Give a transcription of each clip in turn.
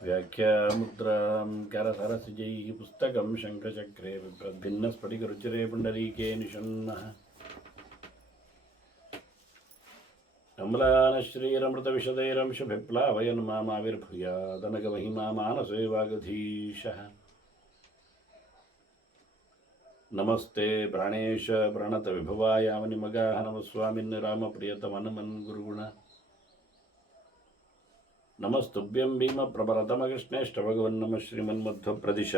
व्याख्यामुद्रां करसरसिजैः पुस्तकं शङ्खचक्रे बिभ्रद्भिन्नस्फटिकरुचिरे पुण्डरीके निषण्णः अम्लानश्रीरमृतविशदैरंशुभिप्लावयन् मामाविर्भूयादनगमहिमा मानसे वागधीशः नमस्ते प्राणेश प्रणतविभवायामनिमगाः नमस्वामिन् रामप्रियतमनुमन् गुरुगुण नमस्तुभ्यं भीमप्रबलतमकृष्णेष्टभगवन्नमः श्रीमन्मध्वप्रदिश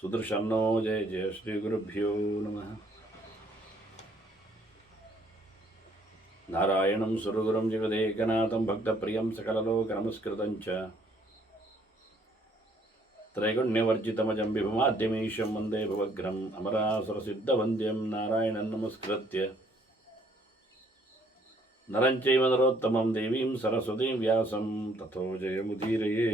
सुदर्शन्नो जय जय श्रीगुरुभ्यो नमः नारायणं सुरगुरुं जगदेकनाथं भक्तप्रियं सकललोकनमस्कृतं च त्रैगुण्यवर्जितमजं विभुमाद्यमीशं वन्दे भवग्रम् अमरासुरसिद्धवन्द्यं नारायणं नमस्कृत्य नरं चैव नरोत्तमं देवीं सरस्वतीं व्यासं ततो जयमुदीरये.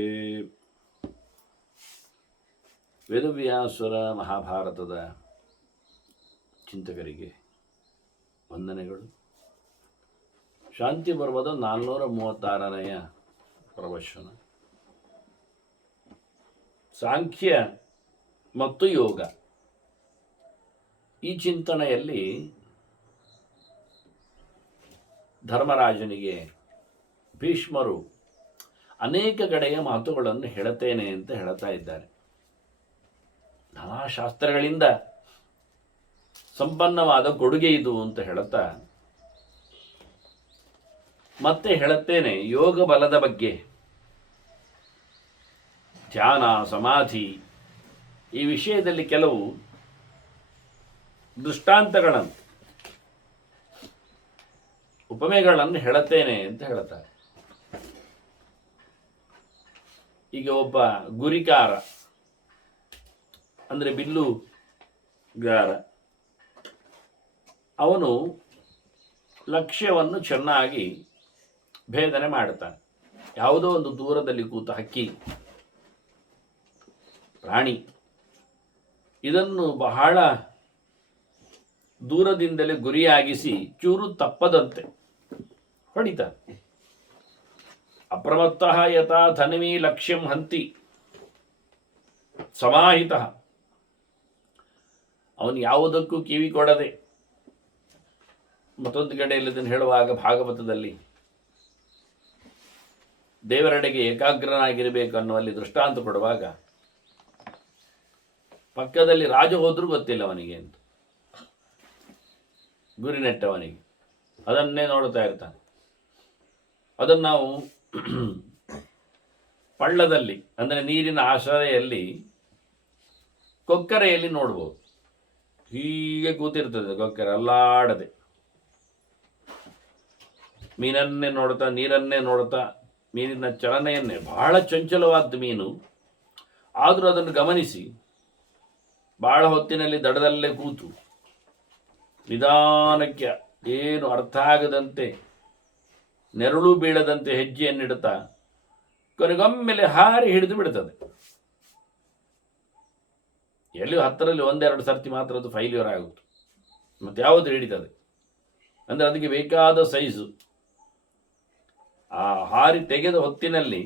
ವೇದವ್ಯಾಸರ ಮಹಾಭಾರತದ ಚಿಂತಕರಿಗೆ ವಂದನೆಗಳು. ಶಾಂತಿ ಪರ್ವದ 436ನೆಯ ಪ್ರವಚನ. ಸಾಂಖ್ಯ ಮತ್ತು ಯೋಗ. ಈ ಚಿಂತನೆಯಲ್ಲಿ ಧರ್ಮರಾಜನಿಗೆ ಭೀಷ್ಮರು ಅನೇಕ ಕಡೆಯ ಮಾತುಗಳನ್ನು ಹೇಳುತ್ತೇನೆ ಅಂತ ಹೇಳ್ತಾ ಇದ್ದಾರೆ. ನಾನಾ ಶಾಸ್ತ್ರಗಳಿಂದ ಸಂಪನ್ನವಾದ ಕೊಡುಗೆ ಇದು ಅಂತ ಹೇಳುತ್ತಾ ಮತ್ತೆ ಹೇಳುತ್ತೇನೆ ಯೋಗ ಬಲದ ಬಗ್ಗೆ, ಧ್ಯಾನ ಸಮಾಧಿ ಈ ವಿಷಯದಲ್ಲಿ ಕೆಲವು ದೃಷ್ಟಾಂತಗಳನ್ನು ಉಪಮೆಗಳನ್ನು ಹೇಳುತ್ತೇನೆ ಅಂತ ಹೇಳುತ್ತಾರೆ. ಈಗ ಒಬ್ಬ ಗುರಿಕಾರ ಅಂದರೆ ಬಿಲ್ಲುಗಾರ, ಅವನು ಲಕ್ಷ್ಯವನ್ನು ಚೆನ್ನಾಗಿ ಭೇದನೆ ಮಾಡುತ್ತಾನೆ. ಯಾವುದೋ ಒಂದು ದೂರದಲ್ಲಿ ಕೂತ ಹಕ್ಕಿ, ಪ್ರಾಣಿ, ಇದನ್ನು ಬಹಳ ದೂರದಿಂದಲೇ ಗುರಿಯಾಗಿಸಿ ಚೂರು ತಪ್ಪದಂತೆ ಹೊಡಿತಾನೆ. ಅಪ್ರಮತ್ತಃ ಯಥಾ ಧನ್ವಿ ಲಕ್ಷ್ಯಂ ಹಂತಿ ಸಮಾಹಿತಃ. ಅವನು ಯಾವುದಕ್ಕೂ ಕಿವಿ ಕೊಡದೆ, ಮತ್ತೊಂದು ಕಡೆಯಲ್ಲಿ ಇದನ್ನು ಹೇಳುವಾಗ ಭಾಗವತದಲ್ಲಿ ದೇವರೆಡೆಗೆ ಏಕಾಗ್ರನಾಗಿರಬೇಕು ಅನ್ನುವಲ್ಲಿ ದೃಷ್ಟಾಂತ ಕೊಡುವಾಗ ಪಕ್ಕದಲ್ಲಿ ರಾಜ ಹೋದ್ರೂ ಗೊತ್ತಿಲ್ಲ ಅವನಿಗೆ ಅಂತ, ಗುರಿ ನೆಟ್ಟವನಿಗೆ ಅದನ್ನೇ ನೋಡ್ತಾ ಇರ್ತಾನೆ. ಅದನ್ನು ನಾವು ಪಳ್ಳದಲ್ಲಿ ಅಂದರೆ ನೀರಿನ ಆಶ್ರಯಲ್ಲಿ ಕೊಕ್ಕರೆಯಲ್ಲಿ ನೋಡ್ಬೋದು. ಹೀಗೆ ಕೂತಿರ್ತದೆ ಕೊಕ್ಕರೆ, ಅಲ್ಲಾಡದೆ ಮೀನನ್ನೇ ನೋಡ್ತಾ, ನೀರನ್ನೇ ನೋಡ್ತಾ, ಮೀನಿನ ಚಲನೆಯನ್ನೇ. ಬಹಳ ಚಂಚಲವಾದ ಮೀನು, ಆದರೂ ಅದನ್ನು ಗಮನಿಸಿ ಬಹಳ ಹೊತ್ತಿನಲ್ಲಿ ದಡದಲ್ಲೇ ಕೂತು ನಿಧಾನಕ್ಕೆ ಏನು ಅರ್ಥ ಆಗದಂತೆ, ನೆರಳು ಬೀಳದಂತೆ ಹೆಜ್ಜೆಯನ್ನಿಡುತ್ತಾ ಕೊನೆಗೊಮ್ಮೆಲೆ ಹಾರಿ ಹಿಡಿದು ಬಿಡ್ತದೆ. ಎಲ್ಲಿ 10ರಲ್ಲಿ 1-2 ಸರ್ತಿ ಮಾತ್ರ ಅದು ಫೈಲ್ಯೂರ್ ಆಗುತ್ತೆ, ಮತ್ತು ಯಾವುದು ಹಿಡಿತದೆ ಅಂದರೆ ಅದಕ್ಕೆ ಬೇಕಾದ ಸೈಜು. ಆ ಹಾರಿ ತೆಗೆದ ಹೊತ್ತಿನಲ್ಲಿ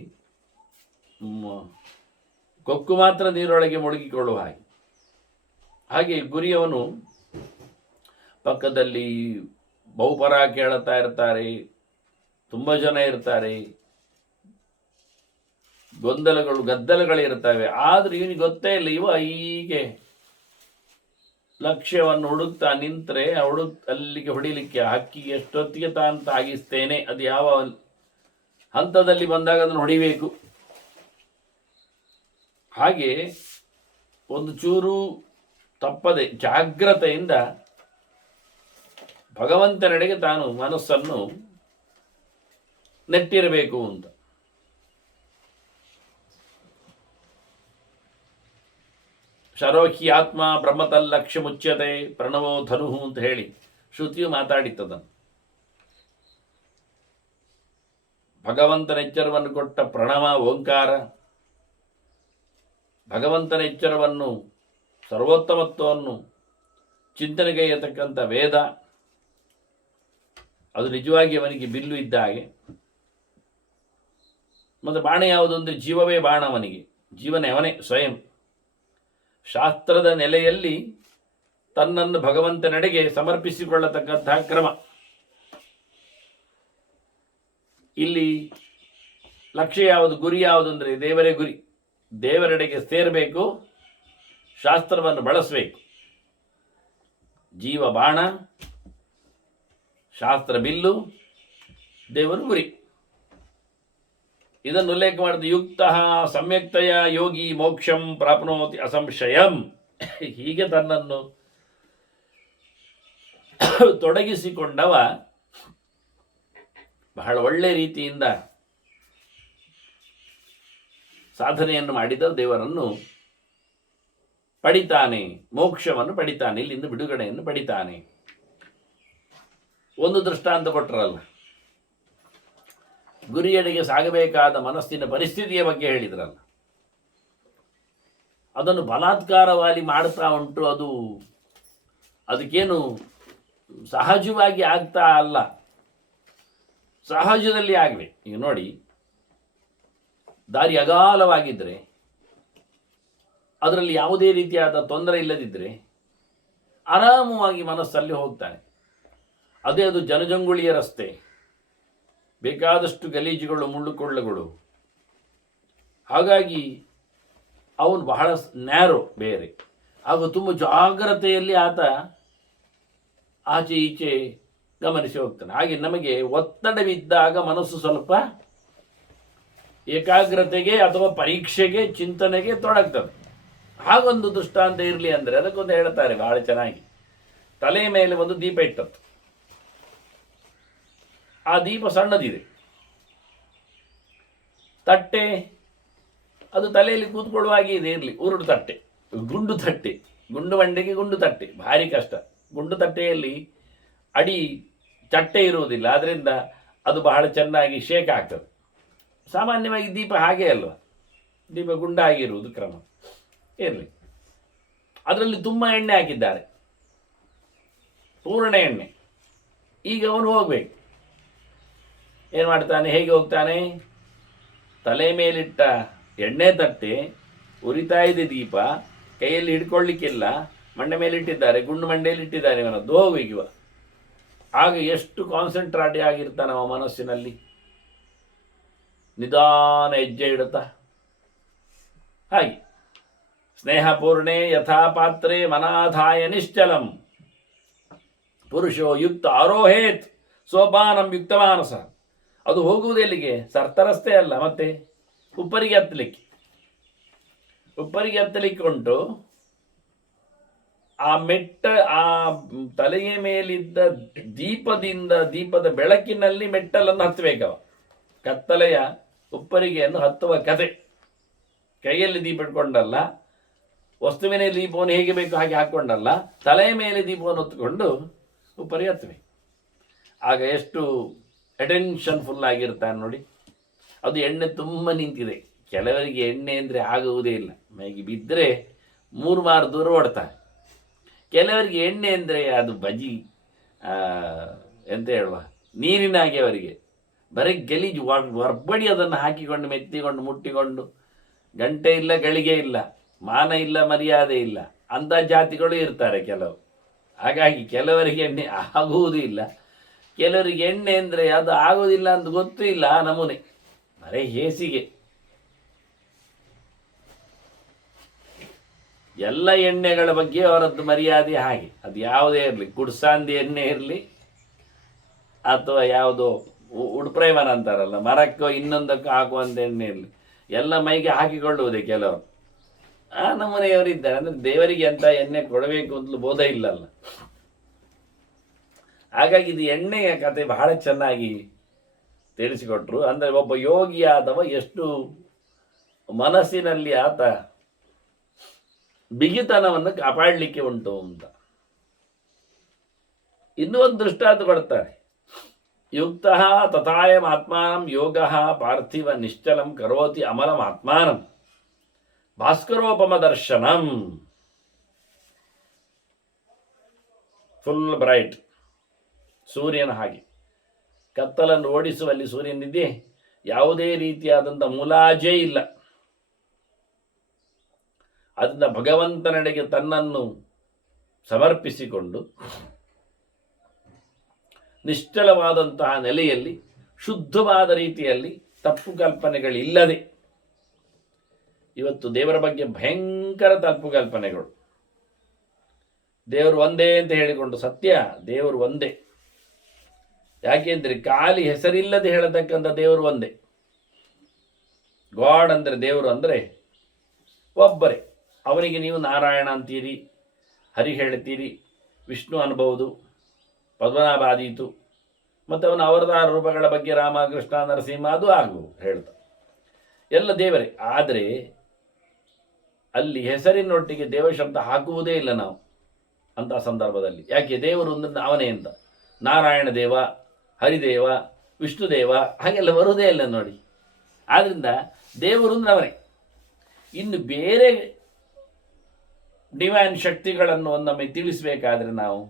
ಕೊಕ್ಕು ಮಾತ್ರ ನೀರೊಳಗೆ ಮುಳುಗಿಕೊಳ್ಳುವ ಹಾಗೆ ಗುರಿಯವನು ಪಕ್ಕದಲ್ಲಿ ಬಹುಪರ ಕೇಳುತ್ತಾ ಇರ್ತಾರೆ, ತುಂಬ ಜನ ಇರ್ತಾರೆ, ಗದ್ದಲಗಳಿರ್ತವೆ. ಆದರೆ ಇವನಿಗೆ ಗೊತ್ತೇ ಇಲ್ಲ. ಇವ ಹೀಗೆ ಲಕ್ಷ್ಯವನ್ನು ಹುಡುಕ್ತಾ ನಿಂತರೆ ಅಲ್ಲಿಗೆ ಹೊಡಿಲಿಕ್ಕೆ ಹಕ್ಕಿಗೆ ಎಷ್ಟೊತ್ತಿಗೆ ತಾಂತ ಆಗಿಸ್ತೇನೆ, ಅದು ಯಾವ ಹಂತದಲ್ಲಿ ಬಂದಾಗ ಅದನ್ನು ಹೊಡಿಬೇಕು. ಹಾಗೆ ಒಂದು ಚೂರು ತಪ್ಪದೆ ಜಾಗ್ರತೆಯಿಂದ ಭಗವಂತನೆಡೆಗೆ ತಾನು ಮನಸ್ಸನ್ನು ನೆಟ್ಟಿರಬೇಕು ಅಂತ. ಶರೋಹಿ ಆತ್ಮ ಬ್ರಹ್ಮತಲ್ಲಕ್ಷ್ಯ ಮುಚ್ಯತೆ ಪ್ರಣವೋ ಧನು ಅಂತ ಹೇಳಿ ಶ್ರುತಿಯು ಮಾತಾಡಿತ್ತದನ್ನು. ಭಗವಂತನ ಎಚ್ಚರವನ್ನು ಕೊಟ್ಟ ಪ್ರಣವ ಓಂಕಾರ, ಭಗವಂತನ ಎಚ್ಚರವನ್ನು ಸರ್ವೋತ್ತಮತ್ವವನ್ನು ಚಿಂತನೆಗೈಯತಕ್ಕಂಥ ವೇದ, ಅದು ನಿಜವಾಗಿ ಅವನಿಗೆ ಬಿಲ್ಲು ಇದ್ದ ಹಾಗೆ. ಮತ್ತು ಬಾಣ ಯಾವುದು ಅಂದರೆ ಜೀವವೇ ಬಾಣ ಅವನಿಗೆ, ಜೀವನೇ ಅವನೇ ಸ್ವಯಂ. ಶಾಸ್ತ್ರದ ನೆಲೆಯಲ್ಲಿ ತನ್ನನ್ನು ಭಗವಂತನೆಡೆಗೆ ಸಮರ್ಪಿಸಿಕೊಳ್ಳತಕ್ಕಂತಹ ಕ್ರಮ. ಇಲ್ಲಿ ಲಕ್ಷ್ಯ ಯಾವುದು, ಗುರಿ ಯಾವುದು ಅಂದರೆ ದೇವರೇ ಗುರಿ. ದೇವರೆಡೆಗೆ ಸೇರಬೇಕು, ಶಾಸ್ತ್ರವನ್ನು ಬಳಸಬೇಕು. ಜೀವ ಬಾಣ, ಶಾಸ್ತ್ರ ಬಿಲ್ಲು, ದೇವರು ಗುರಿ. ಇದನ್ನು ಉಲ್ಲೇಖ ಮಾಡಿದ ಯುಕ್ತ ಸಮ್ಯಕ್ತಯ ಯೋಗಿ ಮೋಕ್ಷಂ ಪ್ರಾಪ್ನೋತಿ ಅಸಂಶಯಂ. ಹೀಗೆ ತನ್ನನ್ನು ತೊಡಗಿಸಿಕೊಂಡವ ಬಹಳ ಒಳ್ಳೆ ರೀತಿಯಿಂದ ಸಾಧನೆಯನ್ನು ಮಾಡಿದ ದೇವರನ್ನು ಪಡಿತಾನೆ, ಮೋಕ್ಷವನ್ನು ಪಡಿತಾನೆ, ಇಲ್ಲಿಂದ ಬಿಡುಗಡೆಯನ್ನು ಪಡಿತಾನೆ. ಒಂದು ದೃಷ್ಟಾಂತ ಕೊಟ್ಟರಲ್ಲ, ಗುರಿಯಡೆಗೆ ಸಾಗಬೇಕಾದ ಮನಸ್ಸಿನ ಪರಿಸ್ಥಿತಿಯ ಬಗ್ಗೆ ಹೇಳಿದ್ರಲ್ಲ, ಅದನ್ನು ಬಲಾತ್ಕಾರವಾಗಿ ಮಾಡ್ತಾ ಉಂಟು. ಅದಕ್ಕೇನು ಸಹಜವಾಗಿ ಆಗ್ತಾ ಅಲ್ಲ, ಸಹಜದಲ್ಲಿ ಆಗಬೇಕು. ಈಗ ನೋಡಿ, ದಾರಿ ಅಗಾಲವಾಗಿದ್ದರೆ, ಅದರಲ್ಲಿ ಯಾವುದೇ ರೀತಿಯಾದ ತೊಂದರೆ ಇಲ್ಲದಿದ್ದರೆ ಆರಾಮವಾಗಿ ಮನಸ್ಸಲ್ಲಿ ಹೋಗ್ತಾನೆ. ಅದೇ ಅದು ಜನಜಂಗುಳಿಯ ರಸ್ತೆ, ಬೇಕಾದಷ್ಟು ಗಲೀಜುಗಳು, ಮುಳ್ಳುಕೊಳ್ಳಗಳು, ಹಾಗಾಗಿ ಅವನು ಬಹಳ ನ್ಯಾರೋ ಬೇರೆ. ಹಾಗೂ ತುಂಬ ಜಾಗ್ರತೆಯಲ್ಲಿ ಆತ ಆಚೆ ಈಚೆ ಗಮನಿಸಿ ಹೋಗ್ತಾನೆ. ಹಾಗೆ ನಮಗೆ ಒತ್ತಡವಿದ್ದಾಗ ಮನಸ್ಸು ಸ್ವಲ್ಪ ಏಕಾಗ್ರತೆಗೆ ಅಥವಾ ಪರೀಕ್ಷೆಗೆ, ಚಿಂತನೆಗೆ ತೊಡಗ್ತದೆ. ಹಾಗೊಂದು ದೃಷ್ಟಾಂತ ಇರಲಿ ಅಂದರೆ ಅದಕ್ಕೊಂದು ಹೇಳ್ತಾರೆ ಬಹಳ ಚೆನ್ನಾಗಿ. ತಲೆ ಮೇಲೆ ಒಂದು ದೀಪ ಇಟ್ಟದ್ದು, ಆ ದೀಪ ಸಣ್ಣದಿದೆ, ತಟ್ಟೆ ಅದು ತಲೆಯಲ್ಲಿ ಕೂತ್ಕೊಳ್ಳುವಾಗೆ ಇದೆ, ಇರಲಿ, ಉರುಡು ತಟ್ಟೆ, ಗುಂಡು ತಟ್ಟೆ, ಗುಂಡು ಬಂಡೆಗೆ ಗುಂಡು ತಟ್ಟೆ ಭಾರಿ ಕಷ್ಟ. ಗುಂಡು ತಟ್ಟೆಯಲ್ಲಿ ಅಡಿ ಚಟ್ಟೆ ಇರುವುದಿಲ್ಲ, ಅದರಿಂದ ಅದು ಬಹಳ ಚೆನ್ನಾಗಿ ಶೇಕ್ ಆಗ್ತದೆ. ಸಾಮಾನ್ಯವಾಗಿ ದೀಪ ಹಾಗೆ ಅಲ್ವ, ದೀಪ ಗುಂಡಾಗಿರುವುದು ಕ್ರಮ ಇರಲಿ. ಅದರಲ್ಲಿ ತುಂಬ ಎಣ್ಣೆ ಹಾಕಿದ್ದಾರೆ, ಪೂರ್ಣ ಎಣ್ಣೆ. ಈಗ ಅವನು ಹೋಗಬೇಕು, ಏನು ಮಾಡ್ತಾನೆ, ಹೇಗೆ ಹೋಗ್ತಾನೆ? ತಲೆ ಮೇಲಿಟ್ಟ ಎಣ್ಣೆ ತಟ್ಟೆ, ಉರಿತಾ ಇದೆ ದೀಪ, ಕೈಯಲ್ಲಿ ಹಿಡ್ಕೊಳ್ಳಿಕ್ಕಿಲ್ಲ, ಮಂಡೆ ಮೇಲಿಟ್ಟಿದ್ದಾರೆ, ಗುಂಡು ಮಂಡೆಯಲ್ಲಿ ಇಟ್ಟಿದ್ದಾರೆ, ಇವನದ್ದು ಹೋಗ್ಬೇಕಿವ. ಆಗ ಎಷ್ಟು ಕಾನ್ಸಂಟ್ರೇಟ್ ಆಗಿರ್ತಾನೆ ಅವ ಮನಸ್ಸಿನಲ್ಲಿ. ನಿಧಾನ ಹೆಜ್ಜೆ ಇಡುತ್ತಾ ಹಾಗೆ ಸ್ನೇಹಪೂರ್ಣೆ ಯಥಾ ಪಾತ್ರೆ ಮನಾಧಾಯ ನಿಶ್ಚಲಂ ಪುರುಷೋ ಯುಕ್ತ ಆರೋಹೇತ್ ಸೋಪಾನಂ ಯುಕ್ತ ಮಾನಸ. ಅದು ಹೋಗುವುದೆಲ್ಲಿಗೆ? ಸರ್ತರಸ್ತೆ ಅಲ್ಲ, ಮತ್ತೆ ಉಪ್ಪರಿಗೆ ಹತ್ತಲಿಕ್ಕೆ ಉಂಟು. ಆ ತಲೆಯ ಮೇಲಿದ್ದ ದೀಪದ ಬೆಳಕಿನಲ್ಲಿ ಮೆಟ್ಟಲನ್ನು ಹತ್ತಬೇಕವ. ಕತ್ತಲೆಯ ಉಪ್ಪರಿಗೆಯನ್ನು ಹತ್ತುವ ಕತೆ. ಕೈಯಲ್ಲಿ ದೀಪ ಇಟ್ಕೊಂಡಲ್ಲ, ವಸ್ತುವಿನ ದೀಪವನ್ನು ಹೇಗೆ ಬೇಕು ಹಾಗೆ ಹಾಕ್ಕೊಂಡಲ್ಲ, ತಲೆಯ ಮೇಲೆ ದೀಪವನ್ನು ಹೊತ್ತುಕೊಂಡು ಉಪ್ಪರಿಗೆ ಹತ್ತಬೇಕು. ಆಗ ಎಷ್ಟು ಅಟೆನ್ಷನ್ ಫುಲ್ ಆಗಿರ್ತಾನೆ ನೋಡಿ. ಅದು ಎಣ್ಣೆ ತುಂಬ ನಿಂತಿದೆ. ಕೆಲವರಿಗೆ ಎಣ್ಣೆ ಅಂದರೆ ಆಗುವುದೇ ಇಲ್ಲ, ಮೈಗೆ ಬಿದ್ದರೆ 3 ಮಾರು ದೂರ ಓಡ್ತಾನೆ. ಕೆಲವರಿಗೆ ಎಣ್ಣೆ ಅಂದರೆ ಅದು ಬಜಿ ಎಂತ ಹೇಳುವ, ನೀರಿನಾಗೆ ಅವರಿಗೆ ಬರೀ ಗಲೀಜು ವರ್ಬಡಿ ಅದನ್ನು ಹಾಕಿಕೊಂಡು ಮೆತ್ತಿಕೊಂಡು ಮುಟ್ಟಿಕೊಂಡು ಗಂಟೆ ಇಲ್ಲ, ಗಳಿಗೆ ಇಲ್ಲ, ಮಾನ ಇಲ್ಲ, ಮರ್ಯಾದೆ ಇಲ್ಲ, ಅಂಥ ಜಾತಿಗಳು ಇರ್ತಾರೆ ಕೆಲವು. ಹಾಗಾಗಿ ಕೆಲವರಿಗೆ ಎಣ್ಣೆ ಆಗುವುದೂ ಇಲ್ಲ, ಕೆಲವರಿಗೆ ಎಣ್ಣೆ ಅಂದರೆ ಅದು ಆಗೋದಿಲ್ಲ ಅಂತ ಗೊತ್ತೂ ಇಲ್ಲ. ಆ ನಮೂನೆ ಬರೀ ಹೇಸಿಗೆ. ಎಲ್ಲ ಎಣ್ಣೆಗಳ ಬಗ್ಗೆ ಅವರದ್ದು ಮರ್ಯಾದೆ ಹಾಗೆ. ಅದು ಯಾವುದೇ ಇರಲಿ, ಗುಡ್ಸಾಂದಿ ಎಣ್ಣೆ ಇರಲಿ ಅಥವಾ ಯಾವುದೋ ಉಡ್ಪ್ರೈಮನ್ ಅಂತಾರಲ್ಲ, ಮರಕ್ಕೋ ಇನ್ನೊಂದಕ್ಕೋ ಹಾಕುವಂಥ ಎಣ್ಣೆ ಇರಲಿ, ಎಲ್ಲ ಮೈಗೆ ಹಾಕಿಕೊಳ್ಳುವುದೇ ಕೆಲವರು. ಆ ನಮೂನೆಯವರಿದ್ದಾರೆ. ಅಂದರೆ ದೇವರಿಗೆ ಅಂತ ಎಣ್ಣೆ ಕೊಡಬೇಕು ಅಂತಲೂ ಬೋಧ ಇಲ್ಲಲ್ಲ. ಹಾಗಾಗಿ ಇದು ಎಣ್ಣೆಯ ಕತೆ ಬಹಳ ಚೆನ್ನಾಗಿ ತಿಳಿಸಿಕೊಟ್ರು. ಅಂದರೆ ಒಬ್ಬ ಯೋಗಿಯಾದವ ಎಷ್ಟು ಮನಸ್ಸಿನಲ್ಲಿ ಆತ ಬಿಗಿತನವನ್ನು ಕಾಪಾಡಲಿಕ್ಕೆ ಉಂಟು ಅಂತ. ಇನ್ನೂ ಒಂದು ದೃಷ್ಟಾಂತ ಕೊಡ್ತಾರೆ. ಯುಕ್ತ ತಥಾಯಂ ಆತ್ಮಾನಂ ಯೋಗ ಪಾರ್ಥಿವ ನಿಶ್ಚಲಂ ಕರೋತಿ ಅಮಲಂ ಆತ್ಮಾನಂ ಭಾಸ್ಕರೋಪಮ ದರ್ಶನಂ. ಫುಲ್ ಬ್ರೈಟ್ ಸೂರ್ಯನ ಹಾಗೆ ಕತ್ತಲನ್ನು ಓಡಿಸುವಲ್ಲಿ ಸೂರ್ಯನಿದೆ. ಯಾವುದೇ ರೀತಿಯಾದಂಥ ಮುಲಾಜೇ ಇಲ್ಲ. ಅದರಿಂದ ಭಗವಂತನೆಡೆಗೆ ತನ್ನನ್ನು ಸಮರ್ಪಿಸಿಕೊಂಡು ನಿಶ್ಚಲವಾದಂತಹ ನೆಲೆಯಲ್ಲಿ ಶುದ್ಧವಾದ ರೀತಿಯಲ್ಲಿ ತಪ್ಪು ಕಲ್ಪನೆಗಳಿಲ್ಲದೆ, ಇವತ್ತು ದೇವರ ಬಗ್ಗೆ ಭಯಂಕರ ತಪ್ಪು ಕಲ್ಪನೆಗಳು. ದೇವರು ಒಂದೇ ಅಂತ ಹೇಳಿಕೊಂಡು, ಸತ್ಯ ದೇವರು ಒಂದೇ. ಯಾಕೆಂದ್ರೆ ಖಾಲಿ ಹೆಸರಿಲ್ಲದೆ ಹೇಳತಕ್ಕಂಥ ದೇವರು ಒಂದೇ. ಗಾಡ್ ಅಂದರೆ, ದೇವರು ಅಂದರೆ ಒಬ್ಬರೇ. ಅವನಿಗೆ ನೀವು ನಾರಾಯಣ ಅಂತೀರಿ, ಹರಿ ಹೇಳ್ತೀರಿ, ವಿಷ್ಣು ಅನ್ಬಹುದು, ಪದ್ಮನಾಭಾದೀತು, ಮತ್ತು ಅವನ ಅವತಾರ ರೂಪಗಳ ಬಗ್ಗೆ ರಾಮ, ಕೃಷ್ಣ, ನರಸಿಂಹ ಅದು ಆಗ್ಬೋದು ಹೇಳ್ತಾ, ಎಲ್ಲ ದೇವರೇ. ಆದರೆ ಅಲ್ಲಿ ಹೆಸರಿನೊಟ್ಟಿಗೆ ದೇವ ಶಬ್ದ ಹಾಕುವುದೇ ಇಲ್ಲ ನಾವು ಅಂತ ಸಂದರ್ಭದಲ್ಲಿ. ಯಾಕೆ? ದೇವರು ಅಂದ್ರೆ ಅವನೇ ಅಂತ. ನಾರಾಯಣ ದೇವ, ಹರಿದೇವ, ವಿಷ್ಣುದೇವ ಹಾಗೆಲ್ಲ ಬರುವುದೇ ಇಲ್ಲ ನೋಡಿ. ಆದ್ದರಿಂದ ದೇವರು ಅಂದ್ರೆ ಅವನೇ. ಇನ್ನು ಬೇರೆ ಡಿವೈನ್ ಶಕ್ತಿಗಳನ್ನು ಒಮ್ಮೆ ತಿಳಿಸಬೇಕಾದ್ರೆ ನಾವು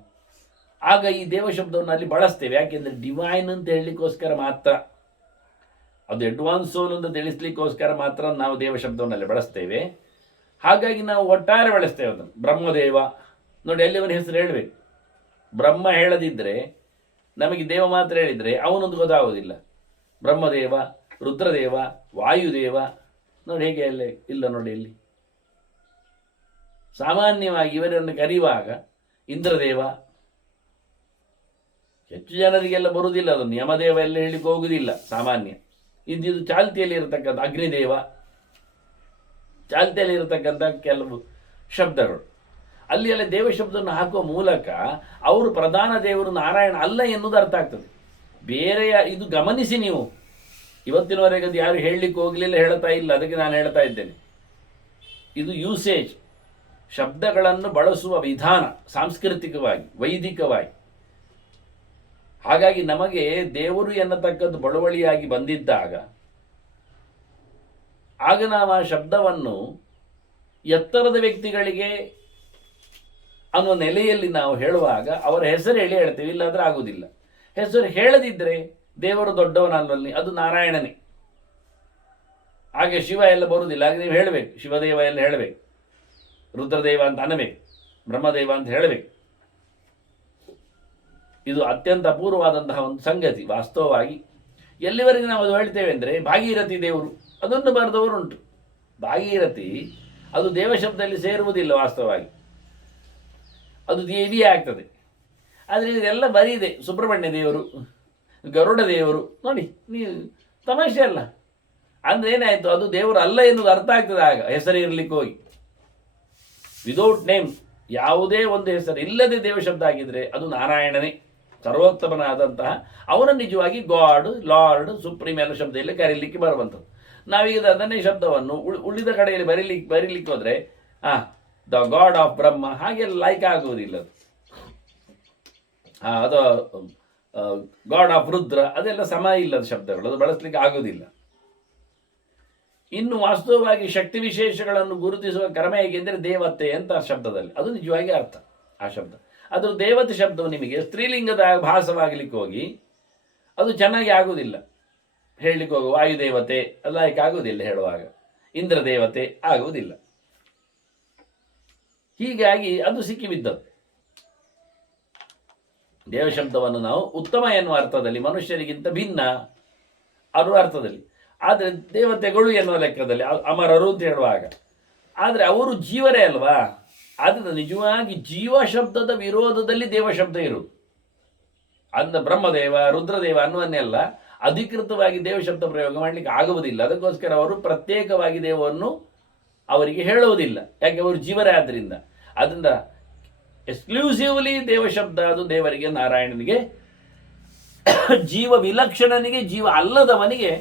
ಆಗ ಈ ದೇವ ಶಬ್ದವನ್ನು ಅಲ್ಲಿ ಬಳಸ್ತೇವೆ. ಯಾಕೆಂದರೆ ಡಿವೈನ್ ಅಂತ ಹೇಳಲಿಕ್ಕೋಸ್ಕರ ಮಾತ್ರ, ಅದು ಅಡ್ವಾನ್ಸ್ ಸೋಲ್ ಅಂತ ತಿಳಿಸ್ಲಿಕ್ಕೋಸ್ಕರ ಮಾತ್ರ ನಾವು ದೇವ ಶಬ್ದವನ್ನು ಅಲ್ಲಿ ಬಳಸ್ತೇವೆ. ಹಾಗಾಗಿ ನಾವು ಒಟ್ಟಾರೆ ಬಳಸ್ತೇವೆ ಅದನ್ನು. ಬ್ರಹ್ಮದೇವ ನೋಡಿ, ಅಲ್ಲಿ ಅವನ ಹೆಸರು ಹೇಳಬೇಕು. ಬ್ರಹ್ಮ ಹೇಳದಿದ್ದರೆ, ನಮಗೆ ದೇವ ಮಾತ್ರ ಹೇಳಿದರೆ ಅವನೊಂದು ಗೊತ್ತಾಗೋದಿಲ್ಲ. ಬ್ರಹ್ಮದೇವ, ರುದ್ರದೇವ, ವಾಯುದೇವ ನೋಡಿ ಹೇಗೆ ಅಲ್ಲೇ ಇಲ್ಲ ನೋಡಿ. ಇಲ್ಲಿ ಸಾಮಾನ್ಯವಾಗಿ ಇವರನ್ನು ಕರೆಯುವಾಗ ಇಂದ್ರದೇವ, ಹೆಚ್ಚು ಜನರಿಗೆಲ್ಲ ಬರುವುದಿಲ್ಲ ಅದನ್ನು. ಯಮದೇವ ಎಲ್ಲ ಹೇಳಿಕ್ಕೆ ಹೋಗುವುದಿಲ್ಲ ಸಾಮಾನ್ಯ. ಇದು ಚಾಲ್ತಿಯಲ್ಲಿ ಇರತಕ್ಕಂಥ ಅಗ್ನಿದೇವ, ಚಾಲ್ತಿಯಲ್ಲಿ ಇರತಕ್ಕಂಥ ಕೆಲವು ಶಬ್ದಗಳು. ಅಲ್ಲಿ ಎಲ್ಲ ದೇವ ಶಬ್ದವನ್ನು ಹಾಕುವ ಮೂಲಕ ಅವರು ಪ್ರಧಾನ ದೇವರು ನಾರಾಯಣ ಅಲ್ಲ ಎನ್ನುವುದು ಅರ್ಥ ಆಗ್ತದೆ. ಬೇರೆಯ ಇದು ಗಮನಿಸಿ ನೀವು. ಇವತ್ತಿನವರೆಗೆ ಅದು ಯಾರು ಹೇಳಲಿಕ್ಕೆ ಹೋಗಲಿಲ್ಲ, ಹೇಳ್ತಾ ಇಲ್ಲ. ಅದಕ್ಕೆ ನಾನು ಹೇಳ್ತಾ ಇದ್ದೇನೆ, ಇದು ಯೂಸೇಜ್, ಶಬ್ದಗಳನ್ನು ಬಳಸುವ ವಿಧಾನ ಸಾಂಸ್ಕೃತಿಕವಾಗಿ, ವೈದಿಕವಾಗಿ. ಹಾಗಾಗಿ ನಮಗೆ ದೇವರು ಎನ್ನತಕ್ಕದ್ದು ಬಳುವಳಿಯಾಗಿ ಬಂದಿದ್ದಾಗ ಆಗ ನಾವು ಆ ಶಬ್ದವನ್ನು ಎತ್ತರದ ವ್ಯಕ್ತಿಗಳಿಗೆ ಅನ್ನೋ ನೆಲೆಯಲ್ಲಿ ನಾವು ಹೇಳುವಾಗ ಅವರ ಹೆಸರು ಹೇಳಿ ಹೇಳ್ತೇವೆ, ಇಲ್ಲಾಂದ್ರೆ ಆಗುವುದಿಲ್ಲ. ಹೆಸರು ಹೇಳದಿದ್ದರೆ ದೇವರು ದೊಡ್ಡವನಲ್ಲಿ, ಅದು ನಾರಾಯಣನೇ. ಹಾಗೆ ಶಿವ ಎಲ್ಲ ಬರುವುದಿಲ್ಲ. ಹಾಗೆ ನೀವು ಹೇಳಬೇಕು, ಶಿವದೇವ ಎಲ್ಲ ಹೇಳಬೇಕು, ರುದ್ರದೇವ ಅಂತ ಅನ್ನಬೇಕು, ಬ್ರಹ್ಮದೇವ ಅಂತ ಹೇಳಬೇಕು. ಇದು ಅತ್ಯಂತ ಅಪೂರ್ವವಾದಂತಹ ಒಂದು ಸಂಗತಿ. ವಾಸ್ತವವಾಗಿ ಎಲ್ಲಿವರೆಗೆ ನಾವು ಅದು ಹೇಳ್ತೇವೆ ಅಂದರೆ, ಭಾಗೀರಥಿ ದೇವರು ಅದನ್ನು ಬರೆದವರುಂಟು. ಭಾಗೀರಥಿ ಅದು ದೇವಶಬ್ದದಲ್ಲಿ ಸೇರುವುದಿಲ್ಲ. ವಾಸ್ತವವಾಗಿ ಅದು ದೇವಿಯೇ ಆಗ್ತದೆ. ಆದರೆ ಇದೆಲ್ಲ ಬರೀದೆ. ಸುಬ್ರಹ್ಮಣ್ಯ ದೇವರು, ಗರುಡ ದೇವರು ನೋಡಿ, ನೀವು ತಮಾಷೆ ಅಲ್ಲ. ಅಂದರೆ ಏನಾಯಿತು, ಅದು ದೇವರು ಅಲ್ಲ ಎನ್ನುವುದು ಅರ್ಥ ಆಗ್ತದೆ ಆಗ ಹೆಸರು ಇರಲಿಕ್ಕೆ ಹೋಗಿ. ವಿದೌಟ್ ನೇಮ್, ಯಾವುದೇ ಒಂದು ಹೆಸರು ಇಲ್ಲದೆ ದೇವಶಬ್ದ ಆಗಿದ್ರೆ ಅದು ನಾರಾಯಣನೇ, ಸರ್ವೋತ್ತಮನಾದಂತಹ ಅವನ ನಿಜವಾಗಿ ಗಾಡ್, ಲಾರ್ಡ್, ಸುಪ್ರೀಮ್ ಎಲ್ಲ ಶಬ್ದದಲ್ಲಿ ಕರೀಲಿಕ್ಕೆ ಬರುವಂಥದ್ದು. ನಾವೀಗ ಅದನ್ನೇ ಶಬ್ದವನ್ನು ಉಳಿದ ಕಡೆಯಲ್ಲಿ ಬರೀಲಿಕ್ಕೆ ಹೋದರೆ ದ ಗಾಡ್ ಆಫ್ ಬ್ರಹ್ಮ ಹಾಗೆಲ್ಲ ಲೈಕ್ ಆಗುವುದಿಲ್ಲ. ಅದು ಗಾಡ್ ಆಫ್ ರುದ್ರ ಅದೆಲ್ಲ ಸಮ ಇಲ್ಲದ ಶಬ್ದಗಳು, ಅದು ಬಳಸಲಿಕ್ಕೆ ಆಗುವುದಿಲ್ಲ. ಇನ್ನು ವಾಸ್ತವವಾಗಿ ಶಕ್ತಿ ವಿಶೇಷಗಳನ್ನು ಗುರುತಿಸುವ ಕ್ರಮ ಹೇಗೆಂದರೆ ದೇವತೆ ಅಂತ ಶಬ್ದದಲ್ಲಿ, ಅದು ನಿಜವಾಗಿ ಅರ್ಥ. ಆ ಶಬ್ದ ಅದರ ದೇವತೆ ಶಬ್ದವು ನಿಮಗೆ ಸ್ತ್ರೀಲಿಂಗದ ಭಾಸವಾಗಲಿಕ್ಕೆ ಹೋಗಿ ಅದು ಚೆನ್ನಾಗಿ ಆಗುವುದಿಲ್ಲ. ಹೇಳಲಿಕ್ಕೆ ಹೋಗುವ ವಾಯುದೇವತೆ ಲೈಕ್ ಆಗುವುದಿಲ್ಲ, ಹೇಳುವಾಗ ಇಂದ್ರ ದೇವತೆ ಆಗುವುದಿಲ್ಲ. ಹೀಗಾಗಿ ಅದು ಸಿಕ್ಕಿಬಿದ್ದದ್ದು. ದೇವಶಬ್ದವನ್ನು ನಾವು ಉತ್ತಮ ಎನ್ನುವ ಅರ್ಥದಲ್ಲಿ, ಮನುಷ್ಯರಿಗಿಂತ ಭಿನ್ನ ಅನ್ನುವ ಅರ್ಥದಲ್ಲಿ, ಆದರೆ ದೇವತೆಗಳು ಎನ್ನುವ ಲೆಕ್ಕದಲ್ಲಿ, ಅಮರರು ಅಂತ ಹೇಳುವಾಗ, ಆದರೆ ಅವರು ಜೀವರೇ ಅಲ್ವಾ. ಆದ್ದರಿಂದ ನಿಜವಾಗಿ ಜೀವ ಶಬ್ದದ ವಿರೋಧದಲ್ಲಿ ದೇವಶಬ್ದ ಇರುವುದು. ಅಂದ ಬ್ರಹ್ಮದೇವ, ರುದ್ರದೇವ ಅನ್ನುವನ್ನೆಲ್ಲ ಅಧಿಕೃತವಾಗಿ ದೇವಶಬ್ದ ಪ್ರಯೋಗ ಮಾಡಲಿಕ್ಕೆ ಆಗುವುದಿಲ್ಲ. ಅದಕ್ಕೋಸ್ಕರ ಅವರು ಪ್ರತ್ಯೇಕವಾಗಿ ದೇವವನ್ನು ಅವರಿಗೆ ಹೇಳುವುದಿಲ್ಲ. ಯಾಕೆ? ಅವರು ಜೀವರೇ ಆದ್ದರಿಂದ. ಅದರಿಂದ ಎಕ್ಸ್ಕ್ಲೂಸಿವ್ಲಿ ದೇವಶಬ್ದ ಅದು ದೇವರಿಗೆ, ನಾರಾಯಣನಿಗೆ, ಜೀವ ವಿಲಕ್ಷಣನಿಗೆ, ಜೀವ ಅಲ್ಲದವನಿಗೆ,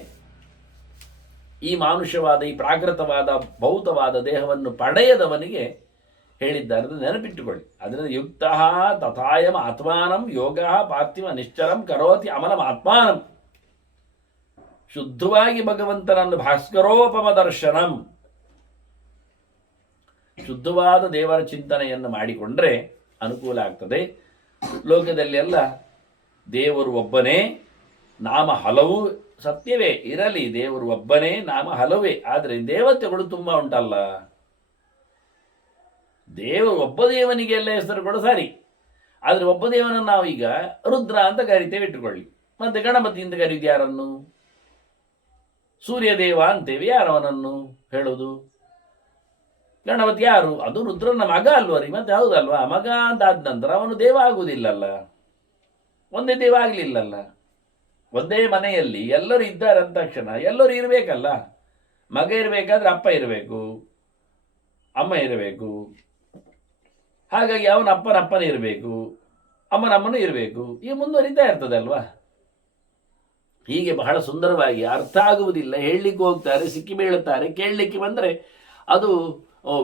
ಈ ಮಾನುಷವಾದ, ಈ ಪ್ರಾಕೃತವಾದ, ಭೌತವಾದ ದೇಹವನ್ನು ಪಡೆಯದವನಿಗೆ ಹೇಳಿದ್ದಾರೆ. ನೆನಪಿಟ್ಟುಕೊಳ್ಳಿ. ಅದರಿಂದ ಯುಕ್ತ ತಥಾಯಮ ಆತ್ಮಾನಂ ಯೋಗ ಪಾರ್ಥಿವ ನಿಶ್ಚಲಂ ಕರೋತಿ ಅಮಲಂ ಆತ್ಮಾನಂ. ಶುದ್ಧವಾಗಿ ಭಗವಂತನನ್ನು ಭಾಸ್ಕರೋಪಮ ದರ್ಶನಂ, ಶುದ್ಧವಾದ ದೇವರ ಚಿಂತನೆಯನ್ನು ಮಾಡಿಕೊಂಡ್ರೆ ಅನುಕೂಲ ಆಗ್ತದೆ. ಲೋಕದಲ್ಲಿ ಎಲ್ಲ ದೇವರು ಒಬ್ಬನೇ, ನಾಮ ಹಲವು ಸತ್ಯವೇ ಇರಲಿ, ದೇವರು ಒಬ್ಬನೇ, ನಾಮ ಹಲವೇ. ಆದರೆ ದೇವತೆಗಳು ತುಂಬ ಉಂಟಲ್ಲ. ಒಬ್ಬ ದೇವನಿಗೆ ಎಲ್ಲ ಹೆಸರುಗಳು ಸರಿ, ಆದರೆ ಒಬ್ಬ ದೇವನನ್ನು ನಾವೀಗ ರುದ್ರ ಅಂತ ಕರಿತೇವೆ ಇಟ್ಟುಕೊಳ್ಳಿ. ಮತ್ತೆ ಗಣಪತಿಯಿಂದ ಕರೀದು ಯಾರನ್ನು? ಸೂರ್ಯದೇವ ಅಂತೇವೆ, ಯಾರವನನ್ನು ಹೇಳೋದು? ಗಣಪತಿ ಯಾರು? ಅದು ರುದ್ರನ ಮಗ ಅಲ್ವರಿ, ಮತ್ತೆ ಹೌದಲ್ವಾ? ಮಗ ಅಂತ ಆದ ನಂತರ ಅವನು ದೇವ ಆಗುವುದಿಲ್ಲಲ್ಲ, ಒಂದೇ ದೇವ ಆಗಲಿಲ್ಲಲ್ಲ. ಒಂದೇ ಮನೆಯಲ್ಲಿ ಎಲ್ಲರೂ ಇದ್ದಾರೆ ಅಂದ ತಕ್ಷಣ ಎಲ್ಲರೂ ಇರಬೇಕಲ್ಲ. ಮಗ ಇರಬೇಕಾದ್ರೆ ಅಪ್ಪ ಇರಬೇಕು, ಅಮ್ಮ ಇರಬೇಕು. ಹಾಗಾಗಿ ಅವನ ಅಪ್ಪನೇ ಇರಬೇಕು, ಅಮ್ಮನಮ್ಮನೂ ಇರಬೇಕು. ಈಗ ಮುಂದುವರಿತಾ ಇರ್ತದೆ ಅಲ್ವಾ? ಹೀಗೆ ಬಹಳ ಸುಂದರವಾಗಿ ಅರ್ಥ ಆಗುವುದಿಲ್ಲ, ಹೇಳಲಿಕ್ಕೆ ಹೋಗ್ತಾರೆ, ಸಿಕ್ಕಿ ಬೀಳುತ್ತಾರೆ. ಕೇಳಲಿಕ್ಕೆ ಬಂದರೆ ಅದು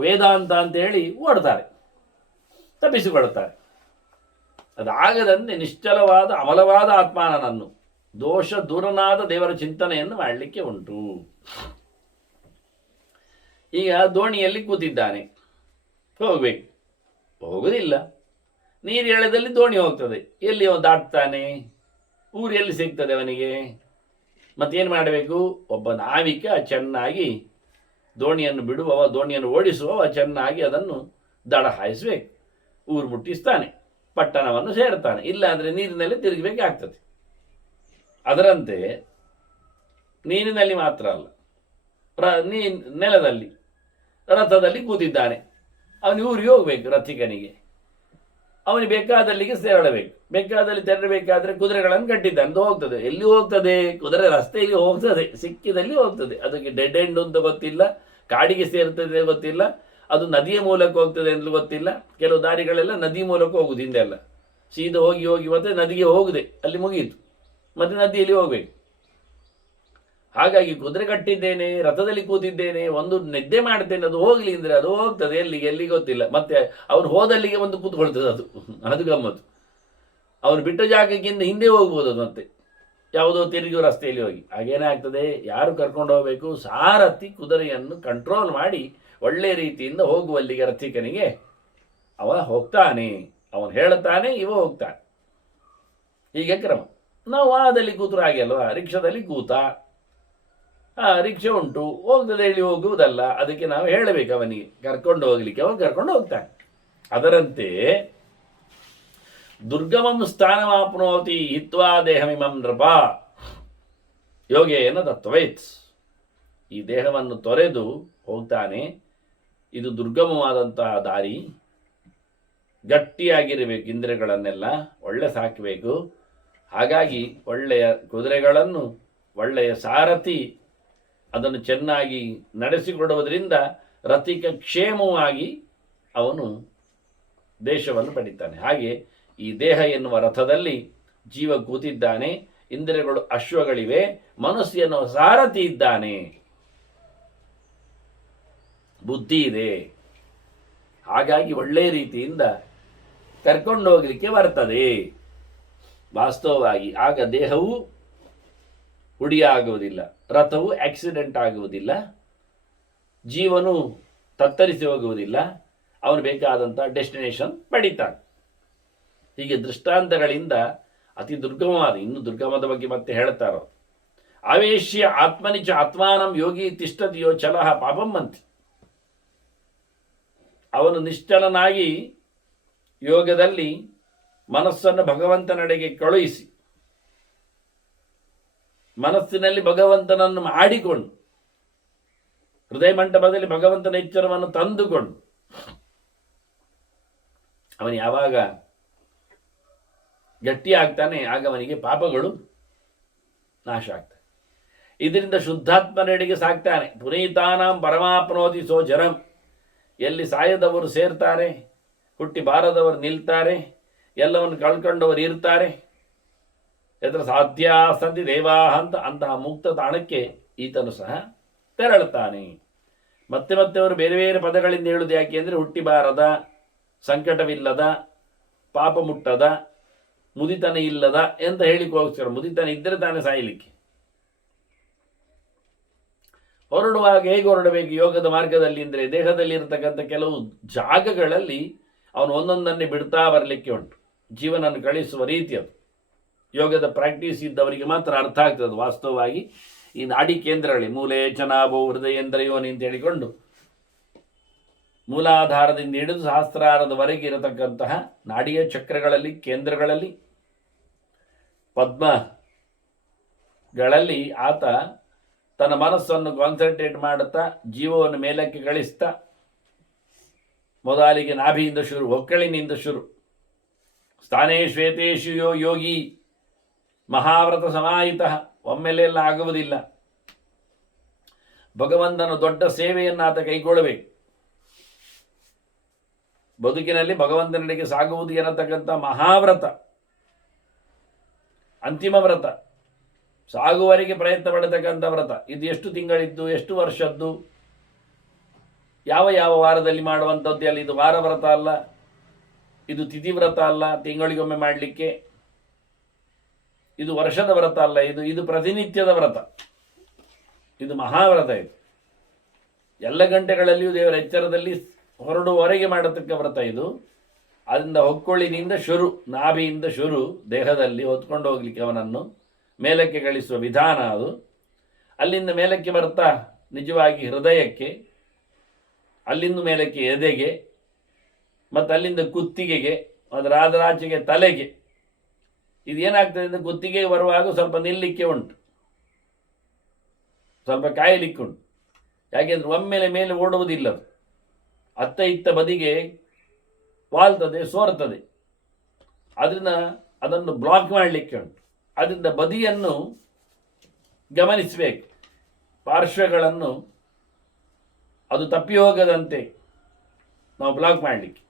ವೇದಾಂತ ಅಂತ ಹೇಳಿ ಓಡ್ತಾರೆ, ತಪ್ಪಿಸಿಕೊಳ್ಳುತ್ತಾರೆ. ಅದಾಗದಂತೆ ನಿಶ್ಚಲವಾದ ಅಮಲವಾದ ಆತ್ಮಾನನನ್ನು, ದೋಷ ದೂರನಾದ ದೇವರ ಚಿಂತನೆಯನ್ನು ಮಾಡಲಿಕ್ಕೆ ಉಂಟು. ಈಗ ದೋಣಿಯಲ್ಲಿ ಕೂತಿದ್ದಾನೆ, ಹೋಗ್ಬೇಕು, ಹೋಗುವುದಿಲ್ಲ. ನೀರು ಎಳೆದಲ್ಲಿ ದೋಣಿ ಹೋಗ್ತದೆ, ಎಲ್ಲಿ ದಾಟ್ತಾನೆ? ಊರು ಎಲ್ಲಿ ಸಿಗ್ತದೆ ಅವನಿಗೆ? ಮತ್ತೇನು ಮಾಡಬೇಕು? ಒಬ್ಬ ನಾವಿಕ ಚೆನ್ನಾಗಿ ದೋಣಿಯನ್ನು ಬಿಡುವವ, ದೋಣಿಯನ್ನು ಓಡಿಸುವವ ಚೆನ್ನಾಗಿ ಅದನ್ನು ದಡ ಹಾಯಿಸಬೇಕು. ಊರು ಮುಟ್ಟಿಸ್ತಾನೆ, ಪಟ್ಟಣವನ್ನು ಸೇರ್ತಾನೆ. ಇಲ್ಲಾಂದರೆ ನೀರಿನಲ್ಲಿ ತಿರುಗಬೇಕಾಗ್ತದೆ. ಅದರಂತೆ ನೀರಿನಲ್ಲಿ ಮಾತ್ರ ಅಲ್ಲ, ನೆಲದಲ್ಲಿ ರಥದಲ್ಲಿ ಕೂತಿದ್ದಾನೆ. ಅವನಿಗೆ ಊರಿಗೆ ಹೋಗ್ಬೇಕು, ರಥಿಕನಿಗೆ. ಅವನಿಗೆ ಬೇಕಾದಲ್ಲಿಗೆ ತೆರಳಬೇಕು. ಬೇಕಾದಲ್ಲಿ ತೆರಳಬೇಕಾದ್ರೆ ಕುದುರೆಗಳನ್ನು ಕಟ್ಟಿದ್ದಾನೆ, ಅದು ಹೋಗ್ತದೆ. ಎಲ್ಲಿ ಹೋಗ್ತದೆ? ಕುದುರೆ ರಸ್ತೆಯಲ್ಲಿ ಹೋಗ್ತದೆ, ಸಿಕ್ಕಿದಲ್ಲಿ ಹೋಗ್ತದೆ. ಅದಕ್ಕೆ ಡೆಡ್ ಎಂಡ್ ಅಂತ ಗೊತ್ತಿಲ್ಲ, ಕಾಡಿಗೆ ಸೇರ್ತದೆ ಗೊತ್ತಿಲ್ಲ, ಅದು ನದಿಯ ಮೂಲಕ ಹೋಗ್ತದೆ ಅಂತ ಗೊತ್ತಿಲ್ಲ. ಕೆಲವು ದಾರಿಗಳೆಲ್ಲ ನದಿ ಮೂಲಕ ಹೋಗುದು, ಹಿಂದೆಲ್ಲ ಸೀದಾ ಹೋಗಿ ಹೋಗಿ ಮತ್ತೆ ನದಿಗೆ ಹೋಗುದೆ, ಅಲ್ಲಿ ಮುಗಿಯಿತು, ಮತ್ತೆ ನದಿಯಲ್ಲಿ ಹೋಗ್ಬೇಕು. ಹಾಗಾಗಿ ಕುದುರೆ ಕಟ್ಟಿದ್ದೇನೆ, ರಥದಲ್ಲಿ ಕೂತಿದ್ದೇನೆ, ಒಂದು ನಿದ್ದೆ ಮಾಡ್ತೇನೆ, ಅದು ಹೋಗ್ಲಿ ಅಂದರೆ ಅದು ಹೋಗ್ತದೆ, ಎಲ್ಲಿ ಗೊತ್ತಿಲ್ಲ. ಮತ್ತೆ ಅವನು ಹೋದಲ್ಲಿಗೆ ಒಂದು ಕೂತ್ಕೊಳ್ತದೆ, ಅದು ಗಮ್ಮತ್ತು. ಅವನು ಬಿಟ್ಟ ಜಾಗಕ್ಕಿಂತ ಹಿಂದೆ ಹೋಗ್ಬೋದು ಅದು, ಮತ್ತೆ ಯಾವುದೋ ತಿರುಗಿ ರಸ್ತೆಯಲ್ಲಿ ಹೋಗಿ. ಹಾಗೇನಾಗ್ತದೆ? ಯಾರು ಕರ್ಕೊಂಡು ಹೋಗಬೇಕು? ಸಾರಥಿ ಕುದುರೆಯನ್ನು ಕಂಟ್ರೋಲ್ ಮಾಡಿ ಒಳ್ಳೆ ರೀತಿಯಿಂದ ಹೋಗುವಲ್ಲಿಗೆ ರಥಿಕನಿಗೆ ಅವ ಹೋಗ್ತಾನೆ, ಅವನು ಹೇಳುತ್ತಾನೆ, ಇವ ಹೋಗ್ತಾನೆ. ಹೀಗೆ ಕ್ರಮ. ನಾವು ವಾಹನದಲ್ಲಿ ಕೂತರು ಹಾಗೆ ಅಲ್ವಾ? ರಿಕ್ಷಾದಲ್ಲಿ ಕೂತ, ರಿಕ್ಷೆ ಉಂಟು, ಹೋಗ್ತದೆ, ಹೇಳಿ ಹೋಗುವುದಲ್ಲ. ಅದಕ್ಕೆ ನಾವು ಹೇಳಬೇಕು ಅವನಿಗೆ ಕರ್ಕೊಂಡು ಹೋಗ್ಲಿಕ್ಕೆ, ಅವನು ಕರ್ಕೊಂಡು ಹೋಗ್ತಾನೆ. ಅದರಂತೆ ದುರ್ಗಮಂ ಸ್ಥಾನಮಾಪ್ನೋತಿ ಹಿತ್ವಾ ದೇಹಮಿಮಂ ನೃಪ ಯೋಗೇನ ತತ್ವೈತ್. ಈ ದೇಹವನ್ನು ತೊರೆದು ಹೋಗ್ತಾನೆ. ಇದು ದುರ್ಗಮವಾದಂತಹ ದಾರಿ. ಗಟ್ಟಿಯಾಗಿರಬೇಕು, ಇಂದ್ರಿಯಗಳನ್ನೆಲ್ಲ ಒಳ್ಳೆ ಸಾಕಬೇಕು. ಹಾಗಾಗಿ ಒಳ್ಳೆಯ ಕುದುರೆಗಳನ್ನು, ಒಳ್ಳೆಯ ಸಾರಥಿ ಅದನ್ನು ಚೆನ್ನಾಗಿ ನಡೆಸಿಕೊಡುವುದರಿಂದ ರಥಿಕ ಕ್ಷೇಮವಾಗಿ ಅವನು ದೇಶವನ್ನು ಪಡಿತಾನೆ. ಹಾಗೆ ಈ ದೇಹ ಎನ್ನುವ ರಥದಲ್ಲಿ ಜೀವ ಕೂತಿದ್ದಾನೆ, ಇಂದ್ರಿಯಗಳು ಅಶ್ವಗಳಿವೆ, ಮನಸ್ಸು ಎನ್ನುವ ಸಾರಥಿ ಇದ್ದಾನೆ, ಬುದ್ಧಿ ಇದೆ. ಹಾಗಾಗಿ ಒಳ್ಳೆಯ ರೀತಿಯಿಂದ ಕರ್ಕೊಂಡು ಹೋಗಲಿಕ್ಕೆ ಬರ್ತದೆ ವಾಸ್ತವವಾಗಿ. ಆಗ ದೇಹವು ಹುಡಿಯಾಗುವುದಿಲ್ಲ, ರಥವು ಆಕ್ಸಿಡೆಂಟ್ ಆಗುವುದಿಲ್ಲ, ಜೀವನು ತತ್ತರಿಸಿ ಹೋಗುವುದಿಲ್ಲ, ಅವನು ಬೇಕಾದಂಥ ಡೆಸ್ಟಿನೇಷನ್ ಪಡಿತಾನೆ. ಹೀಗೆ ದೃಷ್ಟಾಂತಗಳಿಂದ ಅತಿ ದುರ್ಗಮವಾದ, ಇನ್ನು ದುರ್ಗಮದ ಬಗ್ಗೆ ಮತ್ತೆ ಹೇಳ್ತಾರೋ, ಆವೇಶ್ಯ ಆತ್ಮನಿಚ ಆತ್ಮಾನಂ ಯೋಗಿ ತಿಷ್ಠತಿಯೋ ಚಲಹ ಪಾಪಂ ಅಂತಿ. ಅವನು ನಿಶ್ಚಲನಾಗಿ ಯೋಗದಲ್ಲಿ ಮನಸ್ಸನ್ನು ಭಗವಂತನೆಡೆಗೆ ಕಳುಹಿಸಿ, ಮನಸ್ಸಿನಲ್ಲಿ ಭಗವಂತನನ್ನು ಮಾಡಿಕೊಂಡು, ಹೃದಯ ಮಂಟಪದಲ್ಲಿ ಭಗವಂತನ ಎಚ್ಚರವನ್ನು ತಂದುಕೊಂಡು, ಅವನು ಯಾವಾಗ ಗಟ್ಟಿ ಆಗ್ತಾನೆ ಆಗ ಅವನಿಗೆ ಪಾಪಗಳು ನಾಶ ಆಗ್ತವೆ. ಇದರಿಂದ ಶುದ್ಧಾತ್ಮನೆಡೆಗೆ ಸಾಕ್ತಾನೆ. ಪುನೀತಾನಾಂ ಪರಮಾಪ್ನೋತಿ ಸೋ ಜರಂ. ಎಲ್ಲಿ ಸಾಯದವರು ಸೇರ್ತಾರೆ, ಹುಟ್ಟಿ ಬಾರದವರು ನಿಲ್ತಾರೆ, ಎಲ್ಲವನ್ನು ಕಳ್ಕೊಂಡವರು ಇರ್ತಾರೆ. ಎದ್ರ ಸಾಧ್ಯ ಸಂತಿ ದೇವಾ ಅಂತ ಅಂತಹ ಮುಕ್ತ ತಾಣಕ್ಕೆ ಈತನು ಸಹ ತೆರಳುತ್ತಾನೆ. ಮತ್ತೆ ಮತ್ತೆ ಅವರು ಬೇರೆ ಬೇರೆ ಪದಗಳಿಂದ ಹೇಳುವುದು ಯಾಕೆ ಅಂದರೆ, ಹುಟ್ಟಿ ಬಾರದ, ಸಂಕಟವಿಲ್ಲದ, ಪಾಪ ಮುಟ್ಟದ, ಮುದಿತನ ಇಲ್ಲದ ಅಂತ ಹೇಳಿಕೋಸ್ಕರ. ಮುದಿತನ ಇದ್ದರೆ ತಾನೇ ಸಾಯಲಿಕ್ಕೆ. ಹೊರಡುವಾಗ ಹೇಗೆ ಹೊರಡಬೇಕು ಯೋಗದ ಮಾರ್ಗದಲ್ಲಿ ಅಂದರೆ, ದೇಹದಲ್ಲಿ ಇರತಕ್ಕಂಥ ಕೆಲವು ಜಾಗಗಳಲ್ಲಿ ಅವನು ಒಂದೊಂದನ್ನೇ ಬಿಡ್ತಾ ಬರಲಿಕ್ಕೆ ಉಂಟು. ಜೀವನನ್ನು ಕಳಿಸುವ ರೀತಿ ಅದು. ಯೋಗದ ಪ್ರಾಕ್ಟೀಸ್ ಇದ್ದವರಿಗೆ ಮಾತ್ರ ಅರ್ಥ ಆಗ್ತದೆ ವಾಸ್ತವವಾಗಿ. ಈ ನಾಡಿ ಕೇಂದ್ರಗಳಲ್ಲಿ ಮೂಲೆ ಚನಾಭೋ ಹೃದಯೇಂದ್ರಯೋನಿ ಅಂತ ಹೇಳಿಕೊಂಡು ಮೂಲಾಧಾರದಿಂದ ಹಿಡಿದು ಸಹಸ್ರಾರದವರೆಗೆ ಇರತಕ್ಕಂತಹ ನಾಡಿಯ ಚಕ್ರಗಳಲ್ಲಿ, ಕೇಂದ್ರಗಳಲ್ಲಿ, ಪದ್ಮಗಳಲ್ಲಿ ಆತ ತನ್ನ ಮನಸ್ಸನ್ನು ಕಾನ್ಸಂಟ್ರೇಟ್ ಮಾಡುತ್ತಾ ಜೀವವನ್ನು ಮೇಲಕ್ಕೆ ಗಳಿಸ್ತಾ ಮೊದಲಿಗೆ ನಾಭಿಯಿಂದ ಶುರು, ಒಕ್ಕಳಿನಿಂದ ಶುರು. ಸ್ಥಾನೇ ಶ್ವೇತೇಶು ಯೋಗಿ ಮಹಾವ್ರತ ಸಮಾಹಿತ, ಒಮ್ಮೆಲೆಲ್ಲ ಆಗುವುದಿಲ್ಲ. ಭಗವಂತನ ದೊಡ್ಡ ಸೇವೆಯನ್ನು ಆತ ಕೈಗೊಳ್ಳಬೇಕು. ಬದುಕಿನಲ್ಲಿ ಭಗವಂತನಿಗೆ ಸಾಗುವುದು ಎನ್ನತಕ್ಕಂಥ ಮಹಾವ್ರತ, ಅಂತಿಮ ವ್ರತ, ಸಾಗುವವರೆಗೆ ಪ್ರಯತ್ನ ಪಡತಕ್ಕಂಥ ವ್ರತ. ಇದು ಎಷ್ಟು ತಿಂಗಳಿದ್ದು, ಎಷ್ಟು ವರ್ಷದ್ದು, ಯಾವ ಯಾವ ವಾರದಲ್ಲಿ ಮಾಡುವಂಥದ್ದು ಅಲ್ಲ. ಇದು ವಾರ ವ್ರತ ಅಲ್ಲ, ಇದು ತಿಥಿ ವ್ರತ ಅಲ್ಲ ತಿಂಗಳಿಗೊಮ್ಮೆ ಮಾಡಲಿಕ್ಕೆ, ಇದು ವರ್ಷದ ವ್ರತ ಅಲ್ಲ, ಇದು ಪ್ರತಿನಿತ್ಯದ ವ್ರತ, ಇದು ಮಹಾವ್ರತ. ಇದು ಎಲ್ಲ ಗಂಟೆಗಳಲ್ಲಿಯೂ ದೇವರ ಎಚ್ಚರದಲ್ಲಿ ಹೊರಡುವವರೆಗೆ ಮಾಡತಕ್ಕ ವ್ರತ ಇದು. ಅದರಿಂದ ಹೊಕ್ಕೊಳ್ಳಿನಿಂದ ಶುರು, ನಾಭಿಯಿಂದ ಶುರು, ದೇಹದಲ್ಲಿ ಹೊತ್ಕೊಂಡು ಹೋಗ್ಲಿಕ್ಕೆ ಅವನನ್ನು ಮೇಲಕ್ಕೆ ಗಳಿಸುವ ವಿಧಾನ ಅದು. ಅಲ್ಲಿಂದ ಮೇಲಕ್ಕೆ ಬರ್ತಾ ನಿಜವಾಗಿ ಹೃದಯಕ್ಕೆ, ಅಲ್ಲಿಂದ ಮೇಲಕ್ಕೆ ಎದೆಗೆ, ಮತ್ತು ಅಲ್ಲಿಂದ ಕುತ್ತಿಗೆಗೆ, ಅದರಾಚೆಗೆ ತಲೆಗೆ. ಇದೇನಾಗ್ತದೆ ಅಂದರೆ ಕುತ್ತಿಗೆಗೆ ಬರುವಾಗ ಸ್ವಲ್ಪ ನಿಲ್ಲಕ್ಕೆ ಉಂಟು, ಸ್ವಲ್ಪ ಕಾಯಲಿಕ್ಕೆ ಉಂಟು. ಯಾಕೆಂದ್ರೆ ಒಮ್ಮೆಲೆ ಮೇಲೆ ಓಡುವುದಿಲ್ಲ, ಅದು ಅತ್ತ ಇತ್ತ ಬದಿಗೆ ವಾಲ್ತದೆ, ಸೋರ್ತದೆ. ಅದರಿಂದ ಅದನ್ನು ಬ್ಲಾಕ್ ಮಾಡಲಿಕ್ಕೆ ಉಂಟು. ಅದರಿಂದ ಬದಿಯನ್ನು ಗಮನಿಸಬೇಕು, ಪಾರ್ಶ್ವಗಳನ್ನು ಅದು ತಪ್ಪಿ ಹೋಗದಂತೆ ನಾವು ಬ್ಲಾಕ್ ಮಾಡಲಿಕ್ಕೆ.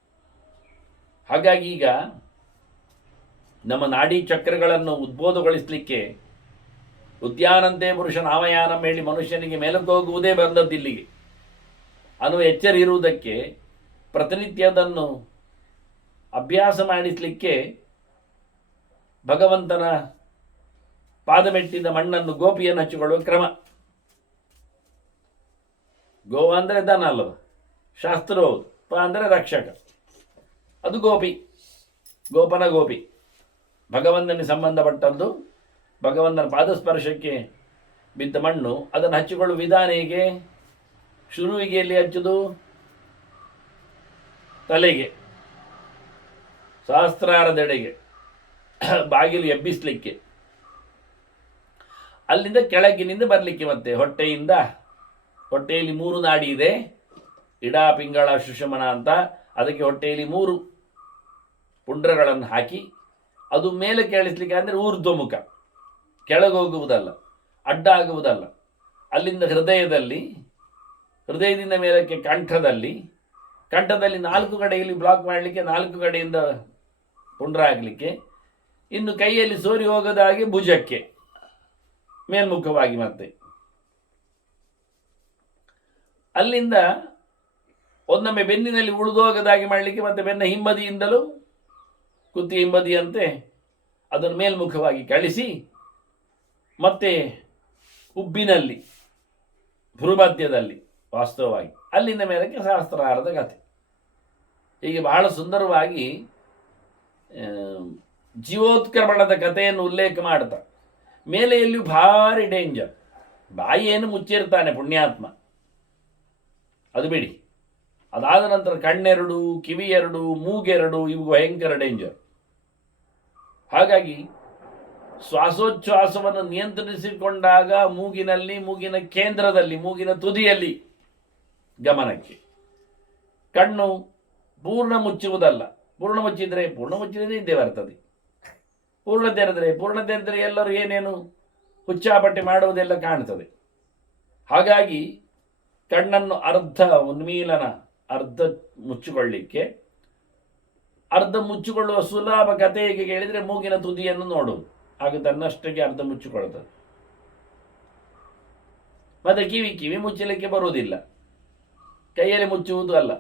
ಹಾಗಾಗಿ ಈಗ ನಮ್ಮ ನಾಡಿ ಚಕ್ರಗಳನ್ನು ಉದ್ಬೋಧಗೊಳಿಸಲಿಕ್ಕೆ ಉದ್ಯಾನಂತೆ ಪುರುಷ ನಾಮಯಾನಂ ಹೇಳಿ ಮನುಷ್ಯನಿಗೆ ಮೇಲಕ್ಕೆ ಹೋಗುವುದೇ ಬಂದದ್ದಿಲ್ಲಿಗೆ ಅನ್ನುವ ಎಚ್ಚರ ಇರುವುದಕ್ಕೆ, ಪ್ರತಿನಿತ್ಯ ಅದನ್ನು ಅಭ್ಯಾಸ ಮಾಡಿಸಲಿಕ್ಕೆ ಭಗವಂತನ ಪಾದಮೆಟ್ಟಿದ ಮಣ್ಣನ್ನು ಗೋಪಿಯನ್ನು ಹಚ್ಚಿಕೊಳ್ಳುವ ಕ್ರಮ. ಗೋ ಅಂದರೆ ದನ ಅಲ್ಲವ, ಶಾಸ್ತ್ರ ಹೌದು. ಪ ಅಂದರೆ ರಕ್ಷಕ, ಅದು ಗೋಪಿ, ಗೋಪನ ಗೋಪಿ, ಭಗವಂತನಿಗೆ ಸಂಬಂಧಪಟ್ಟದ್ದು. ಭಗವಂತನ ಪಾದಸ್ಪರ್ಶಕ್ಕೆ ಬಿದ್ದ ಮಣ್ಣು ಅದನ್ನು ಹಚ್ಚಿಕೊಳ್ಳುವ ವಿಧಾನ ಹೇಗೆ? ಶುರುವಿಗೆ ಎಲ್ಲಿ ಹಚ್ಚುದು? ತಲೆಗೆ, ಸಹಸ್ರಾರದೆಡೆಗೆ, ಬಾಗಿಲು ಎಬ್ಬಿಸಲಿಕ್ಕೆ, ಅಲ್ಲಿಂದ ಕೆಳಗಿನಿಂದ ಬರಲಿಕ್ಕೆ. ಮತ್ತೆ ಹೊಟ್ಟೆಯಿಂದ, ಹೊಟ್ಟೆಯಲ್ಲಿ 3 ನಾಡಿ ಇದೆ, ಇಡಾ ಪಿಂಗಳ ಸುಷಮನ ಅಂತ. ಅದಕ್ಕೆ ಹೊಟ್ಟೆಯಲ್ಲಿ 3 ಪುಂಡ್ರಗಳನ್ನು ಹಾಕಿ ಅದು ಮೇಲೆ ಕೇಳಿಸ್ಲಿಕ್ಕೆ ಅಂದರೆ ಊರ್ಧ್ವಮುಖ, ಕೆಳಗೋಗುವುದಲ್ಲ, ಅಡ್ಡ ಆಗುವುದಲ್ಲ. ಅಲ್ಲಿಂದ ಹೃದಯದಲ್ಲಿ, ಹೃದಯದಿಂದ ಮೇಲಕ್ಕೆ ಕಂಠದಲ್ಲಿ, ಕಂಠದಲ್ಲಿ 4 ಕಡೆಯಲ್ಲಿ ಬ್ಲಾಕ್ ಮಾಡಲಿಕ್ಕೆ, 4 ಕಡೆಯಿಂದ ಪುಂಡ್ರ ಆಗಲಿಕ್ಕೆ. ಇನ್ನು ಕೈಯಲ್ಲಿ ಸೋರಿ ಹೋಗೋದಾಗಿ ಭುಜಕ್ಕೆ ಮೇಲ್ಮುಖವಾಗಿ, ಮತ್ತೆ ಅಲ್ಲಿಂದ ಒಂದೊಮ್ಮೆ ಬೆನ್ನಿನಲ್ಲಿ ಉಳಿದು ಹೋಗದಾಗಿ ಮಾಡಲಿಕ್ಕೆ, ಮತ್ತೆ ಬೆನ್ನ ಹಿಂಬದಿಯಿಂದಲೂ ಕುತ್ತಿ ಹಿಂಬದಿಯಂತೆ ಅದನ್ನು ಮೇಲ್ಮುಖವಾಗಿ ಕಳಿಸಿ, ಮತ್ತೆ ಉಬ್ಬಿನಲ್ಲಿ, ಭ್ರೂಮಧ್ಯದಲ್ಲಿ, ವಾಸ್ತವವಾಗಿ ಅಲ್ಲಿಂದ ಮೇಲಕ್ಕೆ ಸಹಸ್ರಾರದ ಕಥೆ. ಹೀಗೆ ಬಹಳ ಸುಂದರವಾಗಿ ಜೀವೋತ್ಕ್ರಮಣದ ಕಥೆಯನ್ನು ಉಲ್ಲೇಖ ಮಾಡ್ತಾ, ಮೇಲೆ ಎಲ್ಲಿಯೂ ಭಾರಿ ಡೇಂಜರ್. ಬಾಯಿಯನ್ನು ಮುಚ್ಚಿರ್ತಾನೆ ಪುಣ್ಯಾತ್ಮ, ಅದು ಬಿಡಿ. ಅದಾದ ನಂತರ ಕಣ್ಣೆರಡು, ಕಿವಿ 2, ಮೂಗೆರಡು, ಇವು ಭಯಂಕರ ಡೇಂಜರ್. ಹಾಗಾಗಿ ಶ್ವಾಸೋಚ್ಛ್ವಾಸವನ್ನು ನಿಯಂತ್ರಿಸಿಕೊಂಡಾಗ ಮೂಗಿನಲ್ಲಿ, ಮೂಗಿನ ಕೇಂದ್ರದಲ್ಲಿ, ಮೂಗಿನ ತುದಿಯಲ್ಲಿ ಗಮನಕ್ಕೆ. ಕಣ್ಣು ಪೂರ್ಣ ಮುಚ್ಚುವುದಲ್ಲ, ಪೂರ್ಣ ಮುಚ್ಚಿದ್ರೆ ಇದ್ದೇ ಬರ್ತದೆ. ಪೂರ್ಣ ತೆರೆದರೆ ಎಲ್ಲರೂ ಏನೇನು ಹುಚ್ಚಾಪಟ್ಟೆ ಮಾಡುವುದೆಲ್ಲ ಕಾಣ್ತದೆ. ಹಾಗಾಗಿ ಕಣ್ಣನ್ನು ಅರ್ಧ ಉನ್ಮೀಲನ, ಅರ್ಧ ಮುಚ್ಚಿಕೊಳ್ಳಿಕ್ಕೆ, ಅರ್ಧ ಮುಚ್ಚಿಕೊಳ್ಳುವ ಸುಲಭ ಕಥೆ ಹೇಗೆ ಕೇಳಿದರೆ ಮೂಗಿನ ತುದಿಯನ್ನು ನೋಡುವುದು, ಆಗ ತನ್ನಷ್ಟಕ್ಕೆ ಅರ್ಧ ಮುಚ್ಚಿಕೊಳ್ಳುತ್ತದೆ. ಮತ್ತೆ ಕಿವಿ ಮುಚ್ಚಲಿಕ್ಕೆ ಬರುವುದಿಲ್ಲ, ಕೈಯಲ್ಲಿ ಮುಚ್ಚುವುದು ಅಲ್ಲ.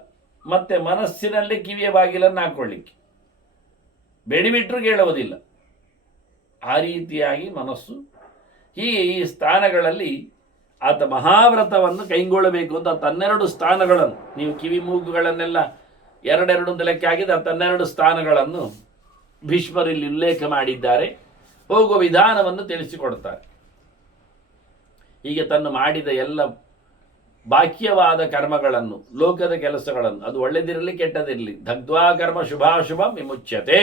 ಮತ್ತೆ ಮನಸ್ಸಿನಲ್ಲಿ ಕಿವಿಯ ಬಾಗಿಲನ್ನು ಹಾಕೊಳ್ಳಿಕ್ಕೆ, ಬೆಡಿಬಿಟ್ರು ಕೇಳುವುದಿಲ್ಲ. ಆ ರೀತಿಯಾಗಿ ಮನಸ್ಸು, ಹೀಗೆ ಈ ಸ್ಥಾನಗಳಲ್ಲಿ ಆತ ಮಹಾವ್ರತವನ್ನು ಕೈಗೊಳ್ಳಬೇಕು ಅಂತ 12 ಸ್ಥಾನಗಳನ್ನು, ನೀವು ಕಿವಿ ಮೂಗುಗಳನ್ನೆಲ್ಲ 2 ಲೆಕ್ಕ ಹಾಕಿದ 12 ಸ್ಥಾನಗಳನ್ನು ಭೀಷ್ಮರಲ್ಲಿ ಉಲ್ಲೇಖ ಮಾಡಿದ್ದಾರೆ. ಹೋಗುವ ವಿಧಾನವನ್ನು ತಿಳಿಸಿಕೊಡ್ತಾರೆ. ಹೀಗೆ ತನ್ನ ಮಾಡಿದ ಎಲ್ಲ ಬಾಹ್ಯವಾದ ಕರ್ಮಗಳನ್ನು, ಲೋಕದ ಕೆಲಸಗಳನ್ನು, ಅದು ಒಳ್ಳೆದಿರಲಿ ಕೆಟ್ಟದಿರಲಿ, ದಗ್ಧ್ವಾ ಕರ್ಮ ಶುಭಾಶುಭ ವಿಮುಚ್ಯತೆ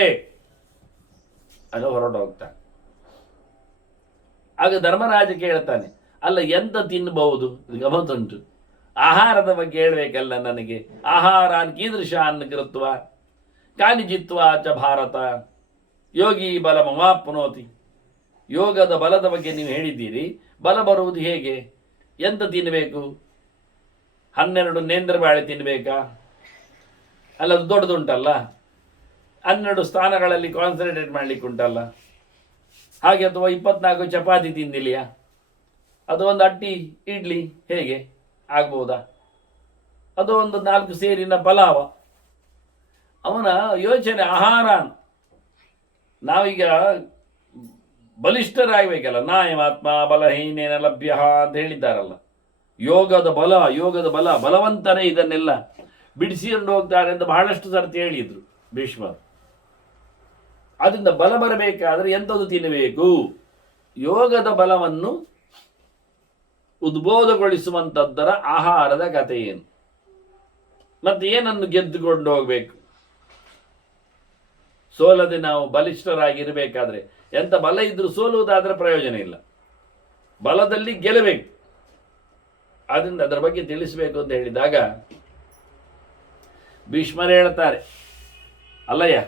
ಅದು ಹೊರಟೋಗ್ತಾನೆ. ಆಗ ಧರ್ಮರಾಜ ಕೇಳ್ತಾನೆ, ಅಲ್ಲ ಎಂತ ತಿನ್ನಬಹುದು? ಗಮತುಂಟು, ಆಹಾರದ ಬಗ್ಗೆ ಹೇಳ್ಬೇಕಲ್ಲ ನನಗೆ. ಆಹಾರಾನ್ ಕೀದೃಶಾನ್ ಕೃತ್ವ ಕಾನಿಜಿತ್ವಾ ಚ ಭಾರತ ಯೋಗಿ ಬಲ ಮಮಾಪ್ನೋತಿ. ಯೋಗದ ಬಲದ ಬಗ್ಗೆ ನೀವು ಹೇಳಿದ್ದೀರಿ, ಬಲ ಬರುವುದು ಹೇಗೆ? ಎಂತ ತಿನ್ನಬೇಕು? 12 ನೇಂದ್ರ ಬಾಳೆ ತಿನ್ನಬೇಕಾ? ಅಲ್ಲ, ಅದು ದೊಡ್ಡದುಂಟಲ್ಲ, 12 ಸ್ಥಾನಗಳಲ್ಲಿ ಕಾನ್ಸಂಟ್ರೇಟ್ ಮಾಡಲಿಕ್ಕೆ ಉಂಟಲ್ಲ ಹಾಗೆ. ಅಥವಾ 24 ಚಪಾತಿ ತಿಂದಿಲಿಯಾ? ಅದು ಒಂದು ಅಟ್ಟಿ ಇಡ್ಲಿ ಹೇಗೆ ಆಗ್ಬೋದಾ? ಅದು ಒಂದು 4 ಸೇರಿನ ಪಲಾವ. ಅವನ ಯೋಚನೆ ಆಹಾರ. ನಾವೀಗ ಬಲಿಷ್ಠರಾಗಬೇಕಲ್ಲ, ನಾಯಮಾತ್ಮ ಬಲಹೀನೇನ ಲಭ್ಯ ಅಂತ ಹೇಳಿದ್ದಾರಲ್ಲ. ಯೋಗದ ಬಲ ಬಲವಂತರೇ ಇದನ್ನೆಲ್ಲ ಬಿಡಿಸಿಕೊಂಡು ಹೋಗ್ತಾರೆ ಅಂತ ಬಹಳಷ್ಟು ಸರ್ತಿ ಹೇಳಿದ್ರು ಭೀಷ್ಮರು. ಅದರಿಂದ ಬಲ ಬರಬೇಕಾದ್ರೆ ಎಂಥದ್ದು ತಿನ್ನಬೇಕು? ಯೋಗದ ಬಲವನ್ನು ಉದ್ಬೋಧಗೊಳಿಸುವಂಥದ್ದರ ಆಹಾರದ ಕಥೆ ಏನು? ಮತ್ತೆ ಏನನ್ನು ಗೆದ್ದುಕೊಂಡು ಹೋಗಬೇಕು? ಸೋಲದೆ ನಾವು ಬಲಿಷ್ಠರಾಗಿರಬೇಕಾದ್ರೆ, ಎಂತ ಬಲ ಇದ್ರೂ ಸೋಲುವುದಾದ್ರೆ ಪ್ರಯೋಜನ ಇಲ್ಲ, ಬಲದಲ್ಲಿ ಗೆಲ್ಲಬೇಕು. ಆದ್ದರಿಂದ ಅದರ ಬಗ್ಗೆ ತಿಳಿಸಬೇಕು ಅಂತ ಹೇಳಿದಾಗ ಭೀಷ್ಮರು ಹೇಳ್ತಾರೆ, ಅಲ್ಲಯ್ಯ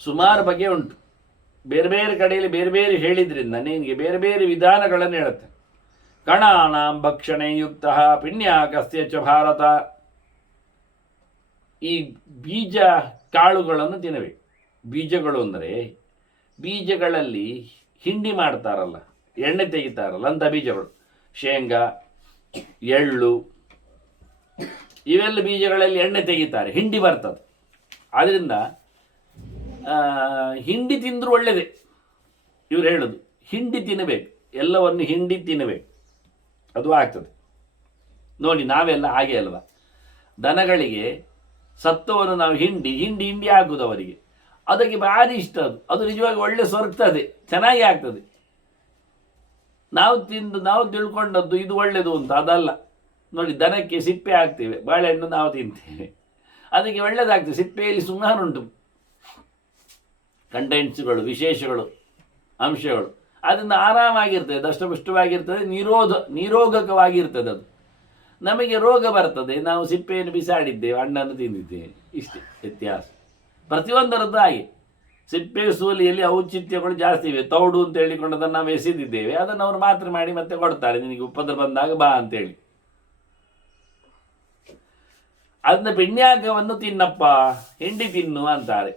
ಸುಮಾರು ಬಗೆ ಉಂಟು, ಬೇರೆ ಬೇರೆ ಕಡೆಯಲ್ಲಿ ಬೇರೆ ಬೇರೆ ಹೇಳಿದ್ರಿಂದ ನಿನಗೆ ಬೇರೆ ಬೇರೆ ವಿಧಾನಗಳನ್ನು ಹೇಳುತ್ತೆ. ಕಣಾನಾಂ ಭಕ್ಷಣೆ ಯುಕ್ತ ಪಿಣ್ಯಾಕಸ್ಯ ಚ ಭಾರತ. ಈ ಬೀಜ ಕಾಳುಗಳನ್ನು ತಿನ್ನಬೇಕು. ಬೀಜಗಳು ಅಂದರೆ ಬೀಜಗಳಲ್ಲಿ ಹಿಂಡಿ ಮಾಡ್ತಾರಲ್ಲ, ಎಣ್ಣೆ ತೆಗಿತಾರಲ್ಲ ಅಂತ ಬೀಜಗಳು. ಶೇಂಗಾ, ಎಳ್ಳು, ಇವೆಲ್ಲ ಬೀಜಗಳಲ್ಲಿ ಎಣ್ಣೆ ತೆಗಿತಾರೆ, ಹಿಂಡಿ ಬರ್ತದೆ. ಆದ್ದರಿಂದ ಹಿಂಡಿ ತಿಂದರೂ ಒಳ್ಳೆಯದೇ. ಇವ್ರು ಹೇಳೋದು ಹಿಂಡಿ ತಿನ್ನಬೇಕು, ಎಲ್ಲವನ್ನು ಹಿಂಡಿ ತಿನ್ನಬೇಕು, ಅದು ಆಗ್ತದೆ. ನೋಡಿ, ನಾವೆಲ್ಲ ಹಾಗೆ ಅಲ್ವಾ? ದನಗಳಿಗೆ ಸತ್ವವನ್ನು ನಾವು ಹಿಂಡಿ ಹಿಂಡಿ ಹಿಂಡಿ ಆಗುವುದು ಅವರಿಗೆ. ಅದಕ್ಕೆ ಭಾರಿ ಇಷ್ಟ, ಅದು ನಿಜವಾಗಿ ಒಳ್ಳೆ ಸೊರಗ್ತದೆ, ಚೆನ್ನಾಗಿ ಆಗ್ತದೆ. ನಾವು ತಿಳ್ಕೊಂಡದ್ದು ಇದು ಒಳ್ಳೆಯದು ಅಂತ, ಅದಲ್ಲ. ನೋಡಿ, ದನಕ್ಕೆ ಸಿಪ್ಪೆ ಹಾಕ್ತೇವೆ, ಬಾಳೆಹಣ್ಣು ನಾವು ತಿಂತೇವೆ, ಅದಕ್ಕೆ ಒಳ್ಳೆಯದಾಗ್ತದೆ. ಸಿಪ್ಪೆಯಲ್ಲಿ ಸುಮಾರು ಉಂಟು ಕಂಟೆಂಟ್ಸ್ಗಳು, ವಿಶೇಷಗಳು, ಅಂಶಗಳು. ಅದನ್ನು ಆರಾಮಾಗಿರ್ತದೆ, ದಷ್ಟಪುಷ್ಟವಾಗಿರ್ತದೆ, ನಿರೋಗಕವಾಗಿರ್ತದೆ. ಅದು ನಮಗೆ ರೋಗ ಬರ್ತದೆ, ನಾವು ಸಿಪ್ಪೆಯನ್ನು ಬಿಸಾಡಿದ್ದೇವೆ, ಹಣ್ಣನ್ನು ತಿಂದಿದ್ದೇವೆ, ಇಷ್ಟೇ ವ್ಯತ್ಯಾಸ. ಪ್ರತಿಯೊಂದರದ್ದು ಹಾಗೆ. ಸಿಪ್ಪೆ ಸೂಲಿಯಲ್ಲಿ ಔಚಿತ್ಯಗಳು ಜಾಸ್ತಿ ಇವೆ. ತೌಡು ಅಂತ ಹೇಳಿಕೊಂಡು ಅದನ್ನು ನಾವು ಎಸೆದಿದ್ದೇವೆ, ಅದನ್ನು ಅವರು ಮಾತ್ರ ಮಾಡಿ ಮತ್ತೆ ಕೊಡ್ತಾರೆ, ನಿನಗೆ ಉಪದ್ರ ಬಂದಾಗ ಬಾ ಅಂತೇಳಿ. ಅದನ್ನ ಪಿಣ್ಯಾಕವನ್ನು ತಿನ್ನಪ್ಪ, ಹಿಂಡಿ ತಿನ್ನು ಅಂತಾರೆ.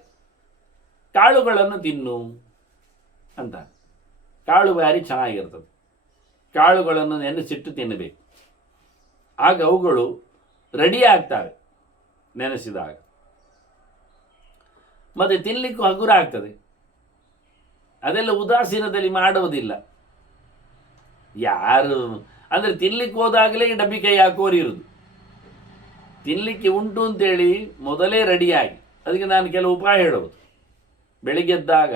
ಕಾಳುಗಳನ್ನು ತಿನ್ನು ಅಂತಾರೆ. ಕಾಳು ಭಾರಿ ಚೆನ್ನಾಗಿರ್ತದೆ. ಕಾಳುಗಳನ್ನು ನೆನೆಸಿಟ್ಟು ತಿನ್ನಬೇಕು, ಆಗ ಅವುಗಳು ರೆಡಿ ಆಗ್ತವೆ ನೆನೆಸಿದಾಗ. ಮತ್ತೆ ತಿನ್ನಲಿಕ್ಕೂ ಹಗುರ ಆಗ್ತದೆ. ಅದೆಲ್ಲ ಉದಾಸೀನದಲ್ಲಿ ಮಾಡುವುದಿಲ್ಲ ಯಾರು. ಅಂದರೆ ತಿನ್ನಲಿಕ್ಕೆ ಹೋದಾಗಲೇ ಡಬ್ಬಿ ಕೈ ಹಾಕೋರು ಇರುವುದು. ತಿನ್ನಲಿಕ್ಕೆ ಉಂಟು ಅಂತೇಳಿ ಮೊದಲೇ ರೆಡಿಯಾಗಿ, ಅದಕ್ಕೆ ನಾನು ಕೆಲವು ಉಪಾಯ ಹೇಳೋದು. ಬೆಳಿಗ್ಗೆದ್ದಾಗ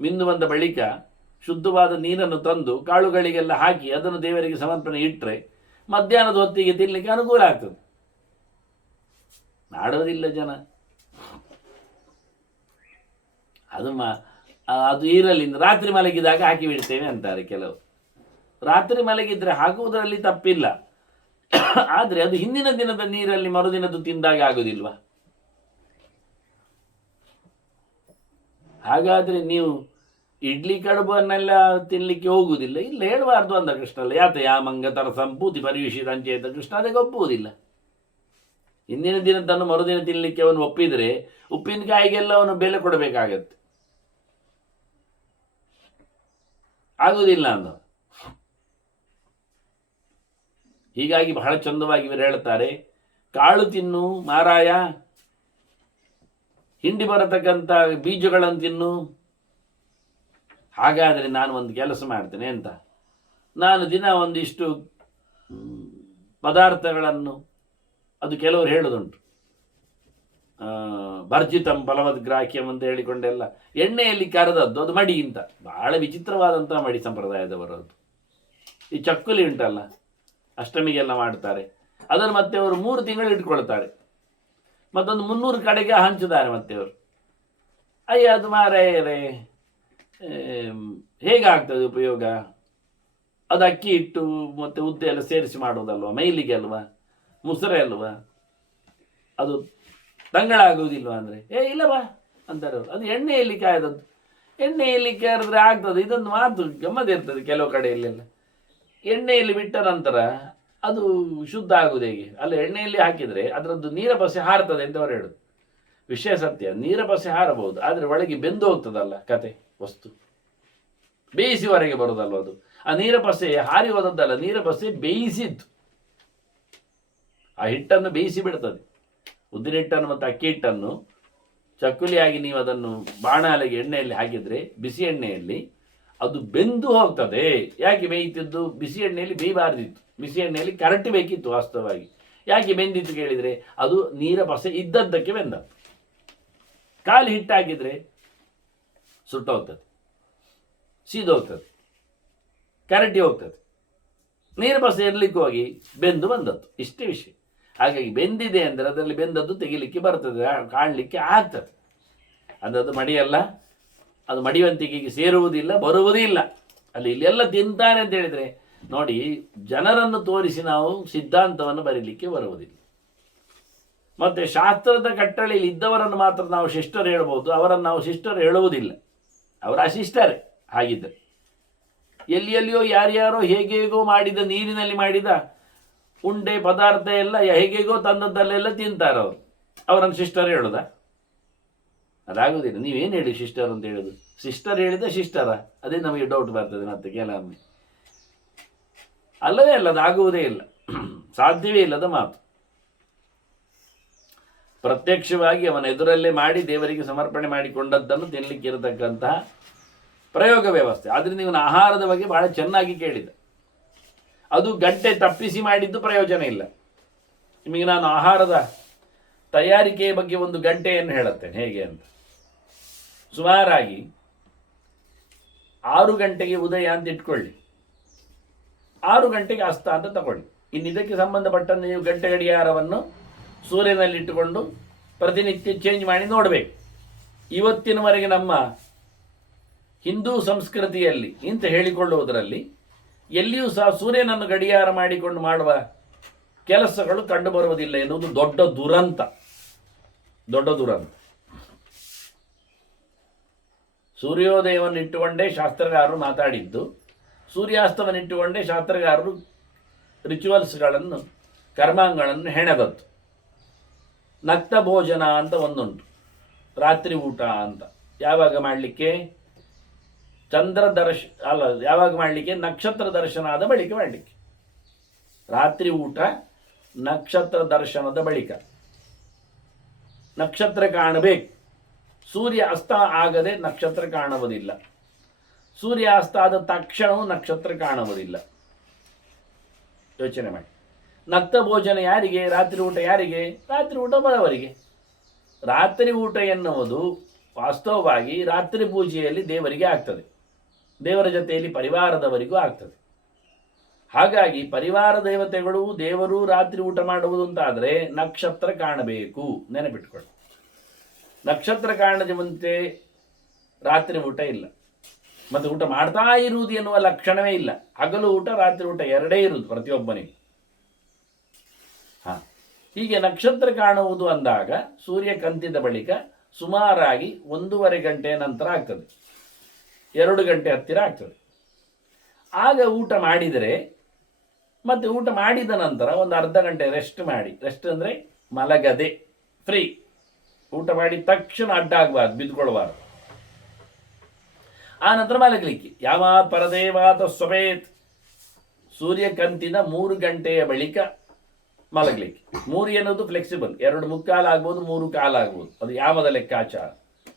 ಮಿಂದು ಬಂದ ಬಳಿಕ ಶುದ್ಧವಾದ ನೀರನ್ನು ತಂದು ಕಾಳುಗಳಿಗೆಲ್ಲ ಹಾಕಿ ಅದನ್ನು ದೇವರಿಗೆ ಸಮರ್ಪಣೆ ಇಟ್ಟರೆ ಮಧ್ಯಾಹ್ನದ ಹೊತ್ತಿಗೆ ತಿನ್ನಲಿಕ್ಕೆ ಅನುಕೂಲ ಆಗ್ತದೆ. ಮಾಡೋದಿಲ್ಲ ಜನ. ಅದು ಇರಲಿ, ರಾತ್ರಿ ಮಲಗಿದಾಗ ಹಾಕಿ ಬಿಡ್ತೇವೆ ಅಂತಾರೆ ಕೆಲವು. ರಾತ್ರಿ ಮಲಗಿದ್ರೆ ಹಾಕುವುದರಲ್ಲಿ ತಪ್ಪಿಲ್ಲ, ಆದರೆ ಅದು ಹಿಂದಿನ ದಿನದ ನೀರಲ್ಲಿ ಮರುದಿನದ್ದು ತಿಂದಾಗ ಆಗೋದಿಲ್ವಾ? ಹಾಗಾದ್ರೆ ನೀವು ಇಡ್ಲಿ ಕಡುಬನ್ನೆಲ್ಲ ತಿನ್ನಲಿಕ್ಕೆ ಹೋಗುವುದಿಲ್ಲ, ಇಲ್ಲ ಹೇಳಬಾರ್ದು ಅಂದ ಕೃಷ್ಣ ಅಲ್ಲ. ಯಾತ ಯಾಮಂಗ ತರ ಸಂಪೂತಿ ಪರಿವಿಷಿತ ಅಂಚೇತ ಕೃಷ್ಣ ಅದಕ್ಕೆ ಒಪ್ಪುವುದಿಲ್ಲ. ಹಿಂದಿನ ದಿನದನ್ನು ಮರುದಿನ ತಿನ್ನಲಿಕ್ಕೆ ಅವನು ಒಪ್ಪಿದರೆ ಉಪ್ಪಿನಕಾಯಿಗೆಲ್ಲ ಅವನು ಬೆಲೆ ಕೊಡಬೇಕಾಗತ್ತೆ, ಆಗುವುದಿಲ್ಲ ಅಂದ. ಹೀಗಾಗಿ ಬಹಳ ಚಂದವಾಗಿ ಇವರು ಹೇಳ್ತಾರೆ, ಕಾಳು ತಿನ್ನು ಮಾರಾಯ, ಹಿಂಡಿ ಬರತಕ್ಕಂಥ ಬೀಜಗಳನ್ನು ತಿನ್ನು. ಹಾಗಾದರೆ ನಾನು ಒಂದು ಕೆಲಸ ಮಾಡ್ತೇನೆ ಅಂತ, ನಾನು ದಿನ ಒಂದಿಷ್ಟು ಪದಾರ್ಥಗಳನ್ನು, ಅದು ಕೆಲವರು ಹೇಳೋದುಂಟು, ಭರ್ಜಿತಂ ಫಲವದ್ಗ್ರಾಹ್ಯಂ ಅಂತ ಹೇಳಿಕೊಂಡೆಲ್ಲ ಎಣ್ಣೆಯಲ್ಲಿ ಕರೆದದ್ದು ಅದು ಮಡಿ ಅಂತ ಬಹಳ ವಿಚಿತ್ರವಾದಂತಹ ಮಡಿ ಸಂಪ್ರದಾಯದವರದ್ದು. ಈ ಚಕ್ಕುಲಿ ಉಂಟಲ್ಲ ಅಷ್ಟಮಿಗೆಲ್ಲ ಮಾಡ್ತಾರೆ, ಅದನ್ನು ಮತ್ತೆ ಅವರು 3 ತಿಂಗಳು ಇಟ್ಕೊಳ್ತಾರೆ, ಮತ್ತೊಂದು 300 ಕಡೆಗೆ ಹಂಚಿದ್ದಾರೆ ಮತ್ತೆ ಅವರು. ಅಯ್ಯ ಅದು ಮಾರಾಯರೇ ಹೇಗಾಗ್ತದೆ ಉಪಯೋಗ? ಅದು ಅಕ್ಕಿ ಇಟ್ಟು ಮತ್ತೆ ಉದ್ದೆ ಎಲ್ಲ ಸೇರಿಸಿ ಮಾಡುವುದಲ್ವ, ಮೈಲಿಗೆ ಅಲ್ವಾ, ಮುಸುರೆ ಅಲ್ವಾ, ಅದು ತಂಗಳಾಗುವುದಿಲ್ವ ಅಂದರೆ ಇಲ್ಲವಾ ಅಂತಾರೆ ಅವರು. ಅದು ಎಣ್ಣೆಯಲ್ಲಿ ಕಾಯ್ದದ್ದು, ಎಣ್ಣೆಯಲ್ಲಿ ಕಾರಿದ್ರೆ ಆಗ್ತದೆ. ಇದೊಂದು ಮಾತು ಗಮ್ಮತ್ತಿರ್ತದೆ ಕೆಲವು ಕಡೆಯಲ್ಲೆಲ್ಲ. ಎಣ್ಣೆಯಲ್ಲಿ ಬಿಟ್ಟ ನಂತರ ಅದು ಶುದ್ಧ ಆಗುವುದು ಹೇಗೆ? ಅಲ್ಲ, ಎಣ್ಣೆಯಲ್ಲಿ ಹಾಕಿದರೆ ಅದರದ್ದು ನೀರಪಸೆ ಹಾರ್ತದೆ ಅಂತ ಅವರು ಹೇಳೋದು. ವಿಷಯ ಸತ್ಯ, ನೀರಪಸೆ ಹಾರಬಹುದು, ಆದರೆ ಒಳಗೆ ಬೆಂದು ಹೋಗ್ತದಲ್ಲ ಕತೆ ವಸ್ತು, ಬೇಯಿಸಿವರೆಗೆ ಬರೋದಲ್ವ ಅದು. ಆ ನೀರಪಸೆ ಹಾರಿ ಹೋದದ್ದಲ್ಲ, ನೀರಪಸೆ ಬೇಯಿಸಿದ್ದು, ಆ ಹಿಟ್ಟನ್ನು ಬೇಯಿಸಿ ಬಿಡ್ತದೆ. ಉದ್ದಿನ ಹಿಟ್ಟನ್ನು ಮತ್ತು ಅಕ್ಕಿ ಹಿಟ್ಟನ್ನು ಚಕ್ಕುಲಿಯಾಗಿ ನೀವು ಅದನ್ನು ಬಾಣಲೆಗೆ ಎಣ್ಣೆಯಲ್ಲಿ ಹಾಕಿದರೆ, ಬಿಸಿ ಎಣ್ಣೆಯಲ್ಲಿ ಅದು ಬೆಂದು ಹೋಗ್ತದೆ. ಯಾಕೆ ಬೇಯ್ತಿದ್ದು? ಬಿಸಿ ಎಣ್ಣೆಯಲ್ಲಿ ಬೇಯಬಾರ್ದಿತ್ತು, ಬಿಸಿ ಎಣ್ಣೆಯಲ್ಲಿ ಕರಟಿ ಬೇಕಿತ್ತು ವಾಸ್ತವವಾಗಿ. ಯಾಕೆ ಬೆಂದಿತ್ತು ಕೇಳಿದರೆ, ಅದು ನೀರಪಸೆ ಇದ್ದದ್ದಕ್ಕೆ ಬೆಂದದ್ದು. ಖಾಲಿ ಹಿಟ್ಟಾಕಿದರೆ ಸುಟ್ಟೋಗ್ತದೆ, ಸೀದೋಗ್ತದೆ, ಕರಟಿ ಹೋಗ್ತದೆ. ನೀರಪಸೆ ಇರಲಿಕ್ಕೆ ಹೋಗಿ ಬೆಂದು ಬಂದದ್ದು, ಇಷ್ಟೇ ವಿಷಯ. ಹಾಗಾಗಿ ಬೆಂದಿದೆ ಅಂದರೆ ಅದರಲ್ಲಿ ಬೆಂದದ್ದು ತೆಗಿಲಿಕ್ಕೆ ಬರ್ತದೆ, ಕಾಣಲಿಕ್ಕೆ ಆಗ್ತದೆ. ಅದದು ಮಡಿಯಲ್ಲ, ಅದು ಮಡಿವಂತಿಕೆಗೆ ಸೇರುವುದಿಲ್ಲ, ಬರುವುದಿಲ್ಲ. ಅಲ್ಲಿ ಇಲ್ಲೆಲ್ಲ ತಿಂತಾನೆ ಅಂತ ಹೇಳಿದರೆ ನೋಡಿ, ಜನರನ್ನು ತೋರಿಸಿ ನಾವು ಸಿದ್ಧಾಂತವನ್ನು ಬರೀಲಿಕ್ಕೆ ಬರುವುದಿಲ್ಲ. ಮತ್ತು ಶಾಸ್ತ್ರದ ಕಟ್ಟಳೆಯಲ್ಲಿ ಇದ್ದವರನ್ನು ಮಾತ್ರ ನಾವು ಶಿಷ್ಟರು ಹೇಳ್ಬೋದು, ಅವರನ್ನು ನಾವು ಶಿಷ್ಟರು ಹೇಳುವುದಿಲ್ಲ, ಅವರ ಅಶಿಷ್ಟರೇ. ಹಾಗಿದ್ದರೆ ಎಲ್ಲಿಯೋ ಯಾರ್ಯಾರೋ ಹೇಗೇಗೋ ಮಾಡಿದ, ನೀರಿನಲ್ಲಿ ಮಾಡಿದ ಉಂಡೆ ಪದಾರ್ಥ ಎಲ್ಲ ಹೇಗೇಗೋ ತಂದದ್ದಲ್ಲೆಲ್ಲ ತಿಂತಾರೆ ಅವರು, ಅವರನ್ನು ಶಿಷ್ಟರು ಹೇಳೋದ? ಅದಾಗುವುದಿಲ್ಲ. ನೀವೇನು ಹೇಳಿ ಶಿಷ್ಟರ್ ಅಂತ ಹೇಳೋದು? ಸಿಸ್ಟರ್ ಹೇಳಿದ ಶಿಷ್ಟರ? ಅದೇ ನಮಗೆ ಡೌಟ್ ಬರ್ತದೆ ಮತ್ತೆ ಕೆಲವೊಮ್ಮೆ. ಅಲ್ಲವೇ ಅಲ್ಲ, ಅದಾಗುವುದೇ ಇಲ್ಲ, ಸಾಧ್ಯವೇ ಇಲ್ಲದ ಮಾತು. ಪ್ರತ್ಯಕ್ಷವಾಗಿ ಅವನ ಎದುರಲ್ಲೇ ಮಾಡಿ ದೇವರಿಗೆ ಸಮರ್ಪಣೆ ಮಾಡಿಕೊಂಡದ್ದನ್ನು ತಿನ್ನಲಿಕ್ಕಿರತಕ್ಕಂತಹ ಪ್ರಯೋಗ ವ್ಯವಸ್ಥೆ. ಆದ್ದರಿಂದ ಇವನ ಆಹಾರದ ಬಗ್ಗೆ ಬಹಳ ಚೆನ್ನಾಗಿ ಕೇಳಿದ. ಅದು ಗಂಟೆ ತಪ್ಪಿಸಿ ಮಾಡಿದ್ದು ಪ್ರಯೋಜನ ಇಲ್ಲ. ನಿಮಗೆ ನಾನು ಆಹಾರದ ತಯಾರಿಕೆಯ ಬಗ್ಗೆ ಒಂದು ಗಂಟೆಯನ್ನು ಹೇಳುತ್ತೇನೆ ಹೇಗೆ ಅಂತ. ಸುಮಾರಾಗಿ 6 ಗಂಟೆಗೆ ಉದಯ ಅಂತ ಇಟ್ಕೊಳ್ಳಿ, 6 ಗಂಟೆಗೆ ಅಸ್ತ ಅಂತ ತಗೊಳ್ಳಿ. ಇನ್ನು ಇದಕ್ಕೆ ಸಂಬಂಧಪಟ್ಟಂತೆ ನೀವು ಗಂಟೆ ಗಡಿಯಾರವನ್ನು ಸೂರ್ಯನಲ್ಲಿ ಇಟ್ಟುಕೊಂಡು ಪ್ರತಿನಿತ್ಯ ಚೇಂಜ್ ಮಾಡಿ ನೋಡಬೇಕು. ಇವತ್ತಿನವರೆಗೆ ನಮ್ಮ ಹಿಂದೂ ಸಂಸ್ಕೃತಿಯಲ್ಲಿ ಇಂತ ಹೇಳಿಕೊಳ್ಳುವುದರಲ್ಲಿ ಎಲ್ಲಿಯೂ ಸಹ ಸೂರ್ಯನನ್ನು ಗಡಿಯಾರ ಮಾಡಿಕೊಂಡು ಮಾಡುವ ಕೆಲಸಗಳು ಕಂಡುಬರುವುದಿಲ್ಲ ಎನ್ನುವುದು ದೊಡ್ಡ ದುರಂತ. ಸೂರ್ಯೋದಯವನ್ನು ಇಟ್ಟುಕೊಂಡೇ ಶಾಸ್ತ್ರಗಾರರು ಮಾತಾಡಿದ್ದು, ಸೂರ್ಯಾಸ್ತವನ್ನು ಇಟ್ಟುಕೊಂಡೇ ಶಾಸ್ತ್ರಗಾರರು ರಿಚುವಲ್ಸ್ಗಳನ್ನು, ಕರ್ಮಾಂಗಗಳನ್ನು ಹೆಣೆದದ್ದು. ನಕ್ತ ಭೋಜನ ಅಂತ ಒಂದುಂಟು, ರಾತ್ರಿ ಊಟ ಅಂತ. ಯಾವಾಗ ಮಾಡಲಿಕ್ಕೆ? ಯಾವಾಗ ಮಾಡಲಿಕ್ಕೆ? ನಕ್ಷತ್ರ ದರ್ಶನ ಆದ ಬಳಿಕ ಮಾಡಲಿಕ್ಕೆ. ರಾತ್ರಿ ಊಟ ನಕ್ಷತ್ರ ದರ್ಶನದ ಬಳಿಕ. ನಕ್ಷತ್ರ ಕಾಣಬೇಕು. ಸೂರ್ಯ ಅಸ್ತ ಆಗದೆ ನಕ್ಷತ್ರ ಕಾಣುವುದಿಲ್ಲ, ಸೂರ್ಯ ಅಸ್ತ ಆದ ತಕ್ಷಣವೂ ನಕ್ಷತ್ರ ಕಾಣುವುದಿಲ್ಲ. ಯೋಚನೆ ಮಾಡಿ. ನಕ್ತ ಭೋಜನ ಯಾರಿಗೆ? ರಾತ್ರಿ ಊಟ ಯಾರಿಗೆ? ರಾತ್ರಿ ಊಟ ಬಡವರಿಗೆ. ರಾತ್ರಿ ಊಟ ಎನ್ನುವುದು ವಾಸ್ತವವಾಗಿ ರಾತ್ರಿ ಪೂಜೆಯಲ್ಲಿ ದೇವರಿಗೆ ಆಗ್ತದೆ, ದೇವರ ಜೊತೆಯಲ್ಲಿ ಪರಿವಾರದವರಿಗೂ ಆಗ್ತದೆ. ಹಾಗಾಗಿ ಪರಿವಾರ ದೇವತೆಗಳು, ದೇವರು ರಾತ್ರಿ ಊಟ ಮಾಡುವುದು ಅಂತಾದರೆ ನಕ್ಷತ್ರ ಕಾಣಬೇಕು, ನೆನಪಿಟ್ಕೊಳ್ಳಿ. ನಕ್ಷತ್ರ ಕಾಣದಂತೆ ರಾತ್ರಿ ಊಟ ಇಲ್ಲ, ಮತ್ತು ಊಟ ಮಾಡ್ತಾ ಇರುವುದು ಎನ್ನುವ ಲಕ್ಷಣವೇ ಇಲ್ಲ. ಹಗಲು ಊಟ ರಾತ್ರಿ ಊಟ ಎರಡೇ ಇರುವುದು ಪ್ರತಿಯೊಬ್ಬನಿಗೆ. ಹೀಗೆ ನಕ್ಷತ್ರ ಕಾಣುವುದು ಅಂದಾಗ ಸೂರ್ಯ ಕಂತಿದ ಬಳಿಕ ಸುಮಾರಾಗಿ 1.5 ಗಂಟೆಯ ನಂತರ ಆಗ್ತದೆ, 2 ಗಂಟೆ ಹತ್ತಿರ ಆಗ್ತದೆ. ಆಗ ಊಟ ಮಾಡಿದರೆ, ಮತ್ತು ಊಟ ಮಾಡಿದ ನಂತರ ಒಂದು ಅರ್ಧ ಗಂಟೆ ರೆಸ್ಟ್ ಮಾಡಿ. ರೆಸ್ಟ್ ಅಂದರೆ ಮಲಗದೆ, ಫ್ರೀ. ಊಟ ಮಾಡಿ ತಕ್ಷಣ ಅಡ್ಡ ಆಗಬಾರ್ದು, ಬಿದ್ದುಕೊಳ್ಬಾರ್ದು. ಆ ನಂತರ ಮಲಗಲಿಕ್ಕೆ. ಯಾವಾತ್ ಪರದೇವಾತ ಸ್ವಪೇತ್, ಸೂರ್ಯ ಕಂತಿನ 3 ಗಂಟೆಯ ಬಳಿಕ ಮಲಗಲಿಕ್ಕೆ. 3 ಎನ್ನುವುದು ಫ್ಲೆಕ್ಸಿಬಲ್, 2:15 ಆಗ್ಬೋದು, 3 ಕಾಲು ಆಗ್ಬೋದು, ಅದು ಯಾವದ ಲೆಕ್ಕಾಚಾರ.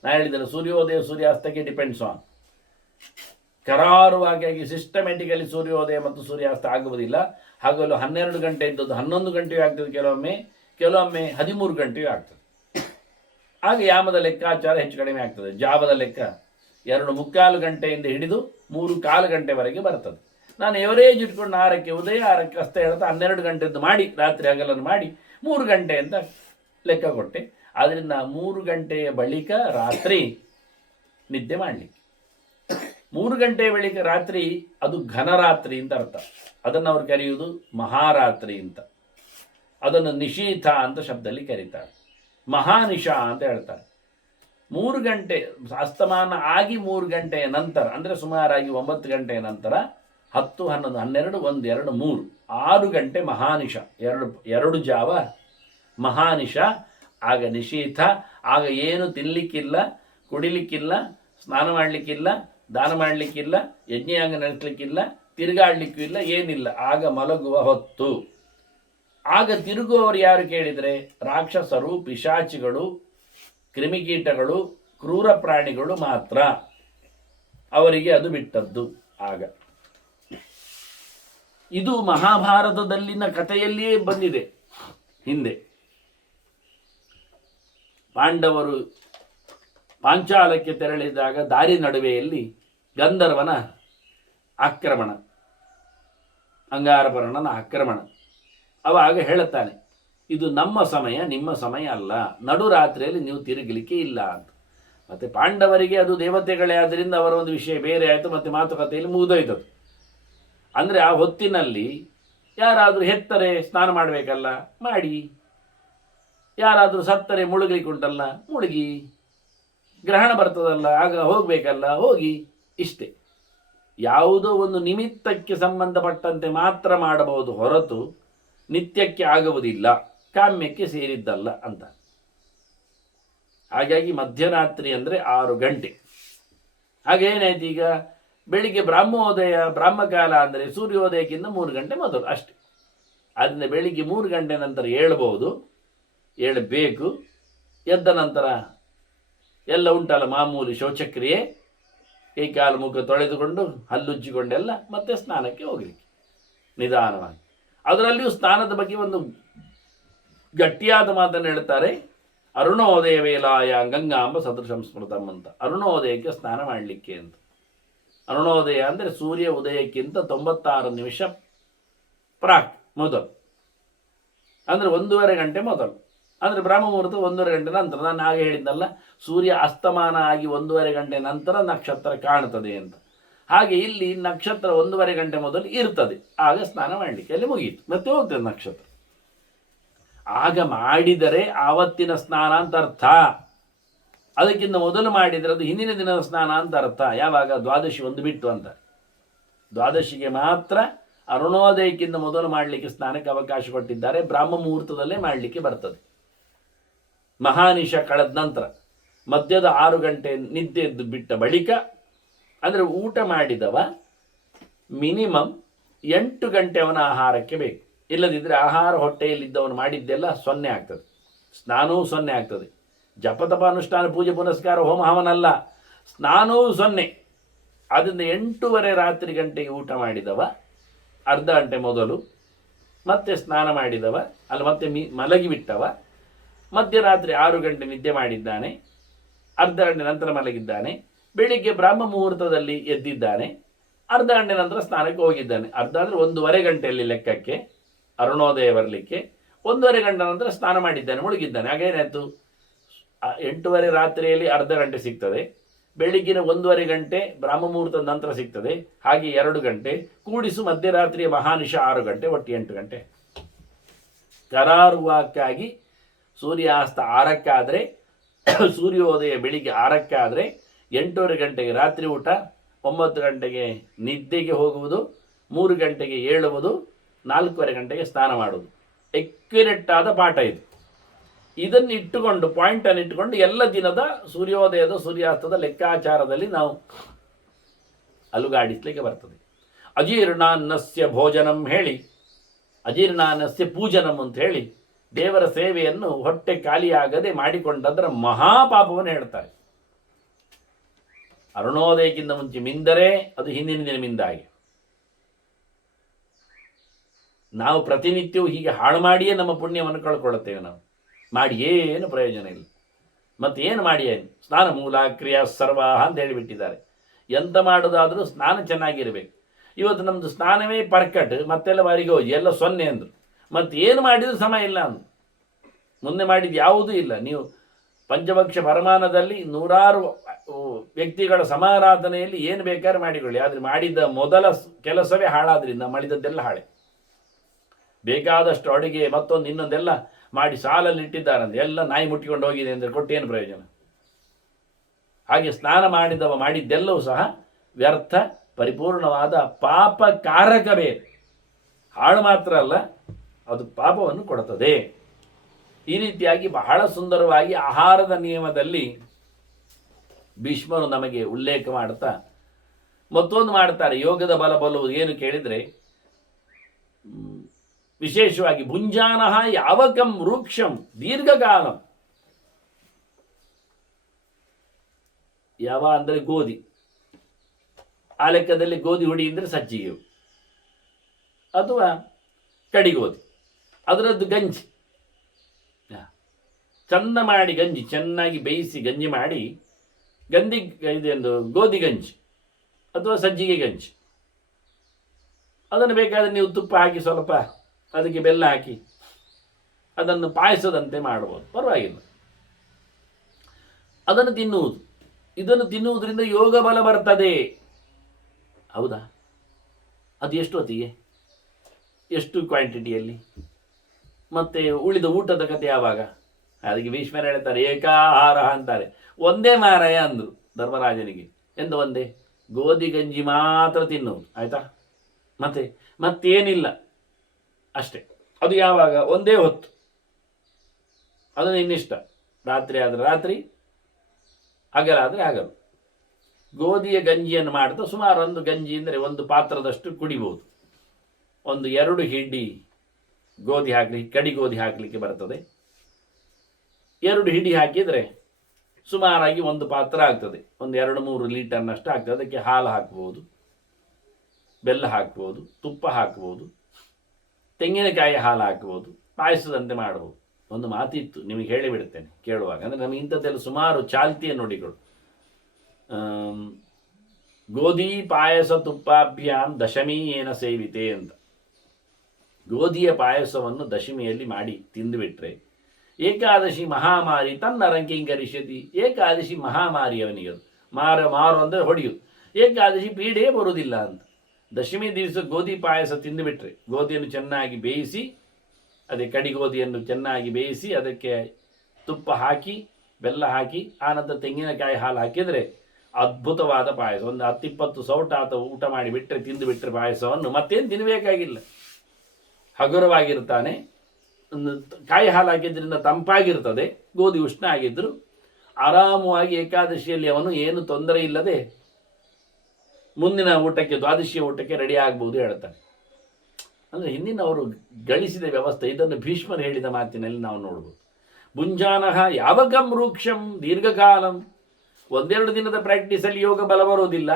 ನಾನು ಹೇಳಿದ್ದೇನೆ, ಸೂರ್ಯೋದಯ ಸೂರ್ಯಾಸ್ತಕ್ಕೆ ಡಿಪೆಂಡ್ಸ್ ಆನ್. ಕರಾರುವಾಗಿ ಸಿಸ್ಟಮೆಟಿಕಲಿ ಸೂರ್ಯೋದಯ ಮತ್ತು ಸೂರ್ಯಾಸ್ತ ಆಗುವುದಿಲ್ಲ. ಹಗಲು 12 ಗಂಟೆ ಇದ್ದದ್ದು 11 ಗಂಟೆಯೂ ಆಗ್ತದೆ, ಕೆಲವೊಮ್ಮೆ 13 ಗಂಟೆಯೂ ಆಗ್ತದೆ. ಆಗ ಯಾಮದ ಲೆಕ್ಕಾಚಾರ ಹೆಚ್ಚು ಕಡಿಮೆ ಆಗ್ತದೆ. ಜಾವದ ಲೆಕ್ಕ 2 ಮುಕ್ಕಾಲು ಗಂಟೆಯಿಂದ ಹಿಡಿದು 3 ಕಾಲು ಗಂಟೆವರೆಗೆ ಬರ್ತದೆ. ನಾನು ಎವರೇಜ್ ಇಟ್ಕೊಂಡು 6ಕ್ಕೆ ಉದಯ 6ಕ್ಕೆ ಅಸ್ತ ಹೇಳ್ತಾ 12 ಗಂಟೆದ್ದು ಮಾಡಿ ರಾತ್ರಿ ಹಗಲನ್ನು ಮಾಡಿ 3 ಗಂಟೆ ಅಂತ ಲೆಕ್ಕ ಕೊಟ್ಟೆ. ಆದ್ದರಿಂದ 3 ಗಂಟೆಯ ಬಳಿಕ ರಾತ್ರಿ ನಿದ್ದೆ ಮಾಡಲಿಕ್ಕೆ. 3 ಗಂಟೆಯ ಬಳಿಕ ರಾತ್ರಿ ಅದು ಘನರಾತ್ರಿ ಅಂತ ಅರ್ಥ. ಅದನ್ನು ಅವರು ಕರೆಯುವುದು ಮಹಾರಾತ್ರಿ ಅಂತ. ಅದನ್ನು ನಿಶೀಥ ಅಂತ ಶಬ್ದದಲ್ಲಿ ಕರೀತಾರೆ. ಮಹಾನಿಶಾ ಅಂತ ಹೇಳ್ತಾರೆ. 3 ಗಂಟೆ ಅಸ್ತಮಾನ ಆಗಿ 3 ಗಂಟೆಯ ನಂತರ ಅಂದರೆ ಸುಮಾರಾಗಿ 9 ಗಂಟೆಯ ನಂತರ 10, 11, 12, 1, 2, 3, 6 ಗಂಟೆ ಮಹಾನಿಶ, ಎರಡು ಜಾವ ಮಹಾನಿಶ. ಆಗ ನಿಶೀಥ. ಆಗ ಏನು ತಿನ್ನಲಿಕ್ಕಿಲ್ಲ, ಕುಡಿಲಿಕ್ಕಿಲ್ಲ, ಸ್ನಾನ ಮಾಡಲಿಕ್ಕಿಲ್ಲ, ದಾನ ಮಾಡಲಿಕ್ಕಿಲ್ಲ, ಯಜ್ಞಯಾಂಗ ನಡೆಸಲಿಕ್ಕಿಲ್ಲ, ತಿರುಗಾಡಲಿಕ್ಕೂ ಇಲ್ಲ, ಏನಿಲ್ಲ. ಆಗ ಮಲಗುವ ಹೊತ್ತು. ಆಗ ತಿರುಗುವವರು ಯಾರು ಕೇಳಿದರೆ ರಾಕ್ಷಸರು, ಪಿಶಾಚಿಗಳು, ಕ್ರಿಮಿಕೀಟಗಳು, ಕ್ರೂರ ಪ್ರಾಣಿಗಳು ಮಾತ್ರ. ಅವರಿಗೆ ಅದು ಬಿಟ್ಟದ್ದು. ಆಗ ಇದು ಮಹಾಭಾರತದಲ್ಲಿನ ಕಥೆಯಲ್ಲಿಯೇ ಬಂದಿದೆ. ಹಿಂದೆ ಪಾಂಡವರು ಪಾಂಚಾಲಕ್ಕೆ ತೆರಳಿದಾಗ ದಾರಿ ನಡುವೆಯಲ್ಲಿ ಗಂಧರ್ವನ ಆಕ್ರಮಣ, ಅಂಗಾರಪರ್ಣನ ಆಕ್ರಮಣ. ಅವಾಗ ಹೇಳುತ್ತಾನೆ, ಇದು ನಮ್ಮ ಸಮಯ, ನಿಮ್ಮ ಸಮಯ ಅಲ್ಲ, ನಡು ರಾತ್ರಿಯಲ್ಲಿ ನೀವು ತಿರುಗಲಿಕ್ಕೆ ಇಲ್ಲ ಅಂತ. ಮತ್ತೆ ಪಾಂಡವರಿಗೆ ಅದು ದೇವತೆಗಳೇ ಆದ್ದರಿಂದ ಅವರ ಒಂದು ವಿಷಯ ಬೇರೆ ಆಯಿತು. ಮತ್ತೆ ಮಾತುಕತೆಯಲ್ಲಿ ಮುಗಿದೋಯ್ತದು. ಅಂದರೆ ಆ ಹೊತ್ತಿನಲ್ಲಿ ಯಾರಾದರೂ ಹೆತ್ತರೆ ಸ್ನಾನ ಮಾಡಬೇಕಲ್ಲ, ಮಾಡಿ. ಯಾರಾದರೂ ಸತ್ತರೆ ಮುಳುಗಲಿಕ್ಕುಂಟಲ್ಲ, ಮುಳುಗಿ. ಗ್ರಹಣ ಬರ್ತದಲ್ಲ, ಆಗ ಹೋಗಬೇಕಲ್ಲ, ಹೋಗಿ. ಇಷ್ಟೇ. ಯಾವುದೋ ಒಂದು ನಿಮಿತ್ತಕ್ಕೆ ಸಂಬಂಧಪಟ್ಟಂತೆ ಮಾತ್ರ ಮಾಡಬಹುದು ಹೊರತು ನಿತ್ಯಕ್ಕೆ ಆಗುವುದಿಲ್ಲ, ಕಾಮ್ಯಕ್ಕೆ ಸೇರಿದ್ದಲ್ಲ ಅಂತ. ಹಾಗಾಗಿ ಮಧ್ಯರಾತ್ರಿ ಅಂದರೆ 6 ಗಂಟೆ. ಹಾಗೇನಾಯ್ತು, ಈಗ ಬೆಳಿಗ್ಗೆ ಬ್ರಾಹ್ಮೋದಯ, ಬ್ರಾಹ್ಮಕಾಲ ಅಂದರೆ ಸೂರ್ಯೋದಯಕ್ಕಿಂತ 3 ಗಂಟೆ ಮೊದಲು ಅಷ್ಟೆ. ಆದ್ದರಿಂದ ಬೆಳಿಗ್ಗೆ 3 ಗಂಟೆ ನಂತರ ಏಳಬಹುದು, ಏಳಬೇಕು. ಎದ್ದ ನಂತರ ಎಲ್ಲ ಉಂಟಲ್ಲ ಮಾಮೂಲಿ ಶೌಚಕ್ರಿಯೆ, ಕೈಕಾಲು ಮುಖ ತೊಳೆದುಕೊಂಡು ಹಲ್ಲುಜ್ಜಿಕೊಂಡೆಲ್ಲ ಮತ್ತೆ ಸ್ನಾನಕ್ಕೆ ಹೋಗಲಿಕ್ಕೆ ನಿಧಾನವಾಗಿ. ಅದರಲ್ಲಿಯೂ ಸ್ನಾನದ ಬಗ್ಗೆ ಒಂದು ಗಟ್ಟಿಯಾದ ಮಾತನ್ನು ಹೇಳ್ತಾರೆ. ಅರುಣೋದಯ ವೇಲಾಯ ಗಂಗಾಂಬ ಸದೃಶಂ ಸ್ಮೃತಂ ಅಂತ. ಅರುಣೋದಯಕ್ಕೆ ಸ್ನಾನ ಮಾಡಲಿಕ್ಕೆ ಅಂತ. ಅರುಣೋದಯ ಅಂದರೆ ಸೂರ್ಯ ಉದಯಕ್ಕಿಂತ 96 ನಿಮಿಷ ಪ್ರಾಕ್ ಮೊದಲು, ಅಂದರೆ 1.5 ಗಂಟೆ ಮೊದಲು. ಅಂದರೆ ಬ್ರಹ್ಮ ಮುಹೂರ್ತ 1.5 ಗಂಟೆ ನಂತರ. ನಾನು ಹಾಗೆ ಹೇಳಿದ್ನಲ್ಲ, ಸೂರ್ಯ ಅಸ್ತಮಾನ ಆಗಿ 1.5 ಗಂಟೆ ನಂತರ ನಕ್ಷತ್ರ ಕಾಣ್ತದೆ ಅಂತ. ಹಾಗೆ ಇಲ್ಲಿ ನಕ್ಷತ್ರ 1.5 ಗಂಟೆ ಮೊದಲು ಇರ್ತದೆ. ಆಗ ಸ್ನಾನ ಮಾಡಲಿಕ್ಕೆ ಅಲ್ಲಿ ಮುಗೀತು, ಮತ್ತೆ ಹೋಗ್ತದೆ ನಕ್ಷತ್ರ. ಆಗ ಮಾಡಿದರೆ ಆವತ್ತಿನ ಸ್ನಾನ ಅಂತ ಅರ್ಥ. ಅದಕ್ಕಿಂತ ಮೊದಲು ಮಾಡಿದರೆ ಅದು ಹಿಂದಿನ ದಿನದ ಸ್ನಾನ ಅಂತ ಅರ್ಥ. ಯಾವಾಗ? ದ್ವಾದಶಿ ಒಂದು ಬಿಟ್ಟು ಅಂತ. ದ್ವಾದಶಿಗೆ ಮಾತ್ರ ಅರುಣೋದಯಕ್ಕಿಂತ ಮೊದಲು ಮಾಡಲಿಕ್ಕೆ ಸ್ನಾನಕ್ಕೆ ಅವಕಾಶ ಕೊಟ್ಟಿದ್ದಾರೆ. ಬ್ರಾಹ್ಮ ಮುಹೂರ್ತದಲ್ಲೇ ಮಾಡಲಿಕ್ಕೆ ಬರ್ತದೆ. ಮಹಾನಿಶ ಕಳೆದ ನಂತರ ಮಧ್ಯದ 6 ಗಂಟೆ ನಿದ್ದೆ ಎದ್ದು ಬಿಟ್ಟ ಬಳಿಕ, ಅಂದರೆ ಊಟ ಮಾಡಿದವ ಮಿನಿಮಮ್ 8 ಗಂಟೆ ಅವನ ಆಹಾರಕ್ಕೆ ಬೇಕು. ಇಲ್ಲದಿದ್ದರೆ ಆಹಾರ ಹೊಟ್ಟೆಯಲ್ಲಿದ್ದವನು ಮಾಡಿದ್ದೆಲ್ಲ 0 ಆಗ್ತದೆ. ಸ್ನಾನವೂ 0 ಆಗ್ತದೆ. ಜಪತಪ ಅನುಷ್ಠಾನ ಪೂಜೆ ಪುನಸ್ಕಾರ ಹೋಮ ಹವನಲ್ಲ, ಸ್ನಾನವೂ 0. ಆದ್ದರಿಂದ 8:30 ರಾತ್ರಿ ಗಂಟೆಗೆ ಊಟ ಮಾಡಿದವ ಅರ್ಧ ಗಂಟೆ ಮೊದಲು, ಮತ್ತೆ ಸ್ನಾನ ಮಾಡಿದವ ಅಲ್ಲಿ ಮತ್ತೆ ಮಲಗಿಬಿಟ್ಟವ ಮಧ್ಯರಾತ್ರಿ 6 ಗಂಟೆ ನಿದ್ದೆ ಮಾಡಿದ್ದಾನೆ, ಅರ್ಧ ಗಂಟೆ ನಂತರ ಮಲಗಿದ್ದಾನೆ, ಬೆಳಿಗ್ಗೆ ಬ್ರಾಹ್ಮ ಮುಹೂರ್ತದಲ್ಲಿ ಎದ್ದಿದ್ದಾನೆ, ಅರ್ಧ ಗಂಟೆ ನಂತರ ಸ್ನಾನಕ್ಕೆ ಹೋಗಿದ್ದಾನೆ. ಅರ್ಧ ಅಂದರೆ 1.5 ಗಂಟೆಯಲ್ಲಿ ಲೆಕ್ಕಕ್ಕೆ ಅರುಣೋದಯ ಬರಲಿಕ್ಕೆ. 1.5 ಗಂಟೆ ನಂತರ ಸ್ನಾನ ಮಾಡಿದ್ದಾನೆ, ಮುಳುಗಿದ್ದಾನೆ. ಹಾಗೇನಾಯಿತು? 8:30 ರಾತ್ರಿಯಲ್ಲಿ ಅರ್ಧ ಗಂಟೆ ಸಿಗ್ತದೆ, ಬೆಳಿಗ್ಗಿನ 1.5 ಗಂಟೆ ಬ್ರಾಹ್ಮ ಮುಹೂರ್ತದ ನಂತರ ಸಿಗ್ತದೆ, ಹಾಗೆ 2 ಗಂಟೆ ಕೂಡಿಸು ಮಧ್ಯರಾತ್ರಿಯ ಮಹಾನಿಶ 6 ಗಂಟೆ, ಒಟ್ಟು 8 ಗಂಟೆ. ಕರಾರುವಾಕ್ಕಾಗಿ ಸೂರ್ಯಾಸ್ತ 6ಕ್ಕಾದರೆ, ಸೂರ್ಯೋದಯ ಬೆಳಿಗ್ಗೆ 6ಕ್ಕಾದರೆ, 8:30 ಗಂಟೆಗೆ ರಾತ್ರಿ ಊಟ, 9 ಗಂಟೆಗೆ ನಿದ್ದೆಗೆ ಹೋಗುವುದು, 3 ಗಂಟೆಗೆ ಏಳುವುದು, 4:15 ಗಂಟೆಗೆ ಸ್ನಾನ ಮಾಡುವುದು. ಎಕ್ಯುರೇಟ್ ಆದ ಪಾಠ ಇದು. ಇದನ್ನು ಇಟ್ಟುಕೊಂಡು, ಪಾಯಿಂಟನ್ನು ಇಟ್ಟುಕೊಂಡು ಎಲ್ಲ ದಿನದ ಸೂರ್ಯೋದಯದ ಸೂರ್ಯಾಸ್ತದ ಲೆಕ್ಕಾಚಾರದಲ್ಲಿ ನಾವು ಅಲುಗಾಡಿಸ್ಲಿಕ್ಕೆ ಬರ್ತದೆ. ಅಜೀರ್ಣಾನ್ನಸ್ಯ ಭೋಜನಂ ಹೇಳಿ, ಅಜೀರ್ಣಾನ್ನಸ್ಯ ಪೂಜನಂ ಅಂತ ಹೇಳಿ ದೇವರ ಸೇವೆಯನ್ನು ಹೊಟ್ಟೆ ಖಾಲಿಯಾಗದೆ ಮಾಡಿಕೊಂಡದರ ಮಹಾಪಾಪವನ್ನು ಹೇಳ್ತಾರೆ. ಅರುಣೋದಯಕ್ಕಿಂತ ಮುಂಚೆ ಮಿಂದರೆ ಅದು ಹಿಂದಿನ ದಿನ ಮಿಂದಾಗೆ. ನಾವು ಪ್ರತಿನಿತ್ಯವೂ ಹೀಗೆ ಹಾಳು ಮಾಡಿಯೇ ನಮ್ಮ ಪುಣ್ಯವನ್ನು ಕಳ್ಕೊಳ್ಳುತ್ತೇವೆ. ನಾವು ಮಾಡಿ ಏನು ಪ್ರಯೋಜನ ಇಲ್ಲ. ಮತ್ತೇನು ಮಾಡಿ ಸ್ನಾನ ಮೂಲ ಕ್ರಿಯಾ ಸರ್ವ ಅಂತ ಹೇಳಿಬಿಟ್ಟಿದ್ದಾರೆ. ಎಂತ ಮಾಡೋದಾದರೂ ಸ್ನಾನ ಚೆನ್ನಾಗಿರಬೇಕು. ಇವತ್ತು ನಮ್ಮದು ಸ್ನಾನವೇ ಪರ್ಕಟ್, ಮತ್ತೆಲ್ಲ ವಾರಿಗೋಜಿ ಎಲ್ಲ 0 ಅಂದರು. ಮತ್ತೇನು ಮಾಡಿದರೂ ಸಮ ಇಲ್ಲ ಅಂದರು. ಮುಂದೆ ಮಾಡಿದ್ದು ಯಾವುದೂ ಇಲ್ಲ. ನೀವು ಪಂಚಭಕ್ಷ ಪರಮಾನದಲ್ಲಿ 100 ವ್ಯಕ್ತಿಗಳ ಸಮಾರಾಧನೆಯಲ್ಲಿ ಏನು ಬೇಕಾದ್ರೆ ಮಾಡಿಕೊಳ್ಳಿ, ಆದರೆ ಮಾಡಿದ ಮೊದಲ ಕೆಲಸವೇ ಹಾಳಾದ್ರಿಂದ ಮಳಿದದ್ದೆಲ್ಲ ಹಾಳೆ. ಬೇಕಾದಷ್ಟು ಅಡುಗೆ ಮತ್ತೊಂದು ಇನ್ನೊಂದೆಲ್ಲ ಮಾಡಿ ಸಾಲಲ್ಲಿ ಇಟ್ಟಿದ್ದಾರಂತೆ, ಎಲ್ಲ ನಾಯಿ ಮುಟ್ಟಿಕೊಂಡು ಹೋಗಿದೆ ಅಂದರೆ ಕೊಟ್ಟೇನು ಪ್ರಯೋಜನ? ಹಾಗೆ ಸ್ನಾನ ಮಾಡಿದ್ದೆಲ್ಲವೂ ಸಹ ವ್ಯರ್ಥ, ಪರಿಪೂರ್ಣವಾದ ಪಾಪಕಾರಕ. ಬೇರೆ ಹಾಳು ಮಾತ್ರ ಅಲ್ಲ, ಅದು ಪಾಪವನ್ನು ಕೊಡುತ್ತದೆ. ಈ ರೀತಿಯಾಗಿ ಬಹಳ ಸುಂದರವಾಗಿ ಆಹಾರದ ನಿಯಮದಲ್ಲಿ ಭೀಷ್ಮರು ನಮಗೆ ಉಲ್ಲೇಖ ಮಾಡುತ್ತಾ ಮತ್ತೊಂದು ಮಾಡ್ತಾರೆ. ಯೋಗದ ಬಲ ಬಲುವುದು ಏನು ಕೇಳಿದರೆ, ವಿಶೇಷವಾಗಿ ಭುಂಜಾನಃ ಯಾವಕಂ ವೃಕ್ಷಂ ದೀರ್ಘಕಾಲಂ. ಯಾವ ಅಂದರೆ ಗೋಧಿ, ಆ ಲೆಕ್ಕದಲ್ಲಿ ಗೋಧಿ ಹುಡಿ ಅಂದರೆ ಸಜ್ಜಿಗೆ, ಅಥವಾ ಕಡಿಗೋಧಿ, ಅದರದ್ದು ಗಂಜಿ ಚಂದ ಮಾಡಿ, ಗಂಜಿ ಚೆನ್ನಾಗಿ ಬೇಯಿಸಿ ಗಂಜಿ ಮಾಡಿ, ಇದೊಂದು ಗೋಧಿ ಗಂಜಿ ಅಥವಾ ಸಜ್ಜಿಗೆ ಗಂಜಿ. ಅದನ್ನು ಬೇಕಾದರೆ ನೀವು ತುಪ್ಪ ಹಾಕಿ ಸ್ವಲ್ಪ ಅದಕ್ಕೆ ಬೆಲ್ಲ ಹಾಕಿ ಅದನ್ನು ಪಾಯಸದಂತೆ ಮಾಡ್ಬೋದು, ಪರವಾಗಿಲ್ಲ. ಅದನ್ನು ತಿನ್ನುವುದು, ಇದನ್ನು ತಿನ್ನುವುದರಿಂದ ಯೋಗ ಬಲ ಬರ್ತದೆ. ಹೌದಾ? ಅದು ಎಷ್ಟು ಹೊತ್ತಿಗೆ, ಎಷ್ಟು ಕ್ವಾಂಟಿಟಿಯಲ್ಲಿ, ಮತ್ತು ಉಳಿದ ಊಟದ ಕಥೆ ಯಾವಾಗ? ಅದಕ್ಕೆ ಭೀಷ್ಮರು ಹೇಳ್ತಾರೆ ಏಕಾಹಾರ ಅಂತಾರೆ. ಒಂದೇ ಮಾರಾಯ ಅಂದರು ಧರ್ಮರಾಜನಿಗೆ. ಎಂದು ಒಂದೇ ಗೋಧಿ ಗಂಜಿ ಮಾತ್ರ ತಿನ್ನುವುದು, ಆಯಿತಾ? ಮತ್ತೇನಿಲ್ಲ ಅಷ್ಟೇ. ಅದು ಯಾವಾಗ? ಒಂದೇ ಹೊತ್ತು, ಅದು ನಿನ್ನಿಷ್ಟ. ರಾತ್ರಿ ಆದರೆ ರಾತ್ರಿ, ಹಗಲಾದರೆ ಹಗಲು. ಗೋಧಿಯ ಗಂಜಿಯನ್ನು ಮಾಡ್ತಾ ಸುಮಾರು ಒಂದು ಗಂಜಿ ಅಂದರೆ ಒಂದು ಪಾತ್ರದಷ್ಟು ಕುಡಿಬೋದು. ಒಂದು 2 ಹಿಡಿ ಗೋಧಿ ಹಾಕಲಿಕ್ಕೆ, ಕಡಿ ಗೋಧಿ ಹಾಕಲಿಕ್ಕೆ ಬರ್ತದೆ. 2 ಹಿಡಿ ಹಾಕಿದರೆ ಸುಮಾರಾಗಿ ಒಂದು ಪಾತ್ರ ಆಗ್ತದೆ. ಒಂದು 2-3 ಲೀಟರ್ನಷ್ಟು ಆಗ್ತದೆ. ಅದಕ್ಕೆ ಹಾಲು ಹಾಕ್ಬೋದು, ಬೆಲ್ಲ ಹಾಕ್ಬೋದು, ತುಪ್ಪ ಹಾಕ್ಬೋದು, ತೆಂಗಿನಕಾಯಿ ಹಾಲು ಹಾಕ್ಬೋದು, ಪಾಯಸದಂತೆ ಮಾಡ್ಬೋದು. ಒಂದು ಮಾತಿತ್ತು, ನಿಮಗೆ ಹೇಳಿಬಿಡ್ತೇನೆ ಕೇಳುವಾಗ. ಅಂದರೆ ನಮಗೆ ಇಂಥದ್ದೆಲ್ಲ ಸುಮಾರು ಚಾಲ್ತಿಯ ನುಡಿಗಳು. ಗೋಧಿ ಪಾಯಸ ತುಪ್ಪಾಭ್ಯಾಂ ದಶಮಿ ಏನ ಸೇವಿತೆ ಅಂತ. ಗೋಧಿಯ ಪಾಯಸವನ್ನು ದಶಮಿಯಲ್ಲಿ ಮಾಡಿ ತಿಂದುಬಿಟ್ರೆ ಏಕಾದಶಿ ಮಹಾಮಾರಿ ತನ್ನ ರಂಕಿಂಗರಿಷ್ಯತಿ. ಏಕಾದಶಿ ಮಹಾಮಾರಿ ಅವನಿಗದು. ಮಾರು ಅಂದರೆ ಹೊಡೆಯುವುದು. ಏಕಾದಶಿ ಪೀಡೆ ಬರುವುದಿಲ್ಲ ಅಂತ. ದಶಮಿ ದಿವಸ ಗೋಧಿ ಪಾಯಸ ತಿಂದುಬಿಟ್ರೆ, ಗೋಧಿಯನ್ನು ಚೆನ್ನಾಗಿ ಬೇಯಿಸಿ, ಅದೇ ಕಡಿ ಗೋಧಿಯನ್ನು ಚೆನ್ನಾಗಿ ಬೇಯಿಸಿ ಅದಕ್ಕೆ ತುಪ್ಪ ಹಾಕಿ ಬೆಲ್ಲ ಹಾಕಿ ಆನಂತರ ತೆಂಗಿನಕಾಯಿ ಹಾಲು ಹಾಕಿದರೆ ಅದ್ಭುತವಾದ ಪಾಯಸ. ಒಂದು 10-20 ಸೌಟ ಅಥವಾ ಊಟ ಮಾಡಿಬಿಟ್ರೆ, ತಿಂದುಬಿಟ್ರೆ ಪಾಯಸವನ್ನು ಮತ್ತೇನು ತಿನ್ನಬೇಕಾಗಿಲ್ಲ. ಹಗುರವಾಗಿರ್ತಾನೆ. ಕಾಯಿ ಹಾಲು ಹಾಕಿದ್ರಿಂದ ತಂಪಾಗಿರ್ತದೆ. ಗೋಧಿ ಉಷ್ಣ ಆಗಿದ್ದರೂ ಆರಾಮವಾಗಿ ಏಕಾದಶಿಯಲ್ಲಿ ಅವನು ಏನು ತೊಂದರೆ ಇಲ್ಲದೆ ಮುಂದಿನ ಊಟಕ್ಕೆ, ದ್ವಾದಶಿಯ ಊಟಕ್ಕೆ ರೆಡಿ ಆಗ್ಬೋದು ಹೇಳ್ತಾನೆ. ಅಂದರೆ ಹಿಂದಿನವರು ಗಳಿಸಿದ ವ್ಯವಸ್ಥೆ. ಇದನ್ನು ಭೀಷ್ಮರು ಹೇಳಿದ ಮಾತಿನಲ್ಲಿ ನಾವು ನೋಡ್ಬೋದು. ಭುಂಜಾನಃ ಯಾವಕಂ ವೃಕ್ಷಂ ದೀರ್ಘಕಾಲಂ. 1-2 ದಿನದ ಪ್ರಾಕ್ಟೀಸಲ್ಲಿ ಯೋಗ ಬಲ ಬರೋದಿಲ್ಲ.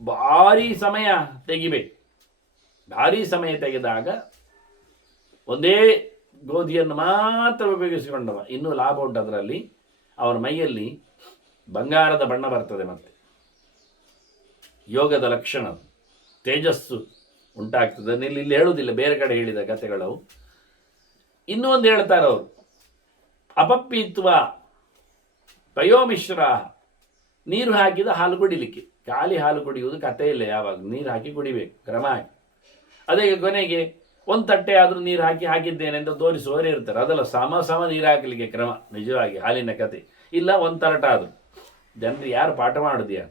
ಭಾರೀ ಸಮಯ ತೆಗಿಬೇಕು. ಭಾರೀ ಸಮಯ ತೆಗೆದಾಗ ಒಂದೇ ಗೋಧಿಯನ್ನು ಮಾತ್ರ ಉಪಯೋಗಿಸಿಕೊಂಡವ, ಇನ್ನೂ ಲಾಭ ಉಂಟು ಅದರಲ್ಲಿ. ಅವನ ಮೈಯಲ್ಲಿ ಬಂಗಾರದ ಬಣ್ಣ ಬರ್ತದೆ. ಮತ್ತೆ ಯೋಗದ ಲಕ್ಷಣ ತೇಜಸ್ಸು ಉಂಟಾಗ್ತದೆ. ಇಲ್ಲಿ ಹೇಳುವುದಿಲ್ಲ, ಬೇರೆ ಕಡೆ ಹೇಳಿದ ಕಥೆಗಳು. ಇನ್ನೂ ಒಂದು ಹೇಳ್ತಾರೆ ಅವರು, ಅಪಪ್ಪಿತ್ವ ಪಯೋಮಿಶ್ರ. ನೀರು ಹಾಕಿದ ಹಾಲು ಕುಡಿಲಿಕ್ಕೆ. ಖಾಲಿ ಹಾಲು ಕುಡಿಯುವುದು ಕಥೆ ಇಲ್ಲ. ಯಾವಾಗ ನೀರು ಹಾಕಿ ಕುಡಿಬೇಕು, ಕ್ರಮ ಹಾಕಿ. ಅದೇ ಕೊನೆಗೆ ಒಂದು ತಟ್ಟೆ ಆದರೂ ನೀರು ಹಾಕಿದ್ದೇನೆ ಅಂತ ತೋರಿಸುವವರೇ ಇರ್ತಾರೆ. ಅದಲ್ಲ, ಸಮ ನೀರು ಹಾಕಲಿಕ್ಕೆ ಕ್ರಮ. ನಿಜವಾಗಿ ಹಾಲಿನ ಕತೆ ಇಲ್ಲ. ಒಂದು ತರಟ ಆದರೂ ಜನರು ಯಾರು ಪಾಠ ಮಾಡುವುದಿಯ?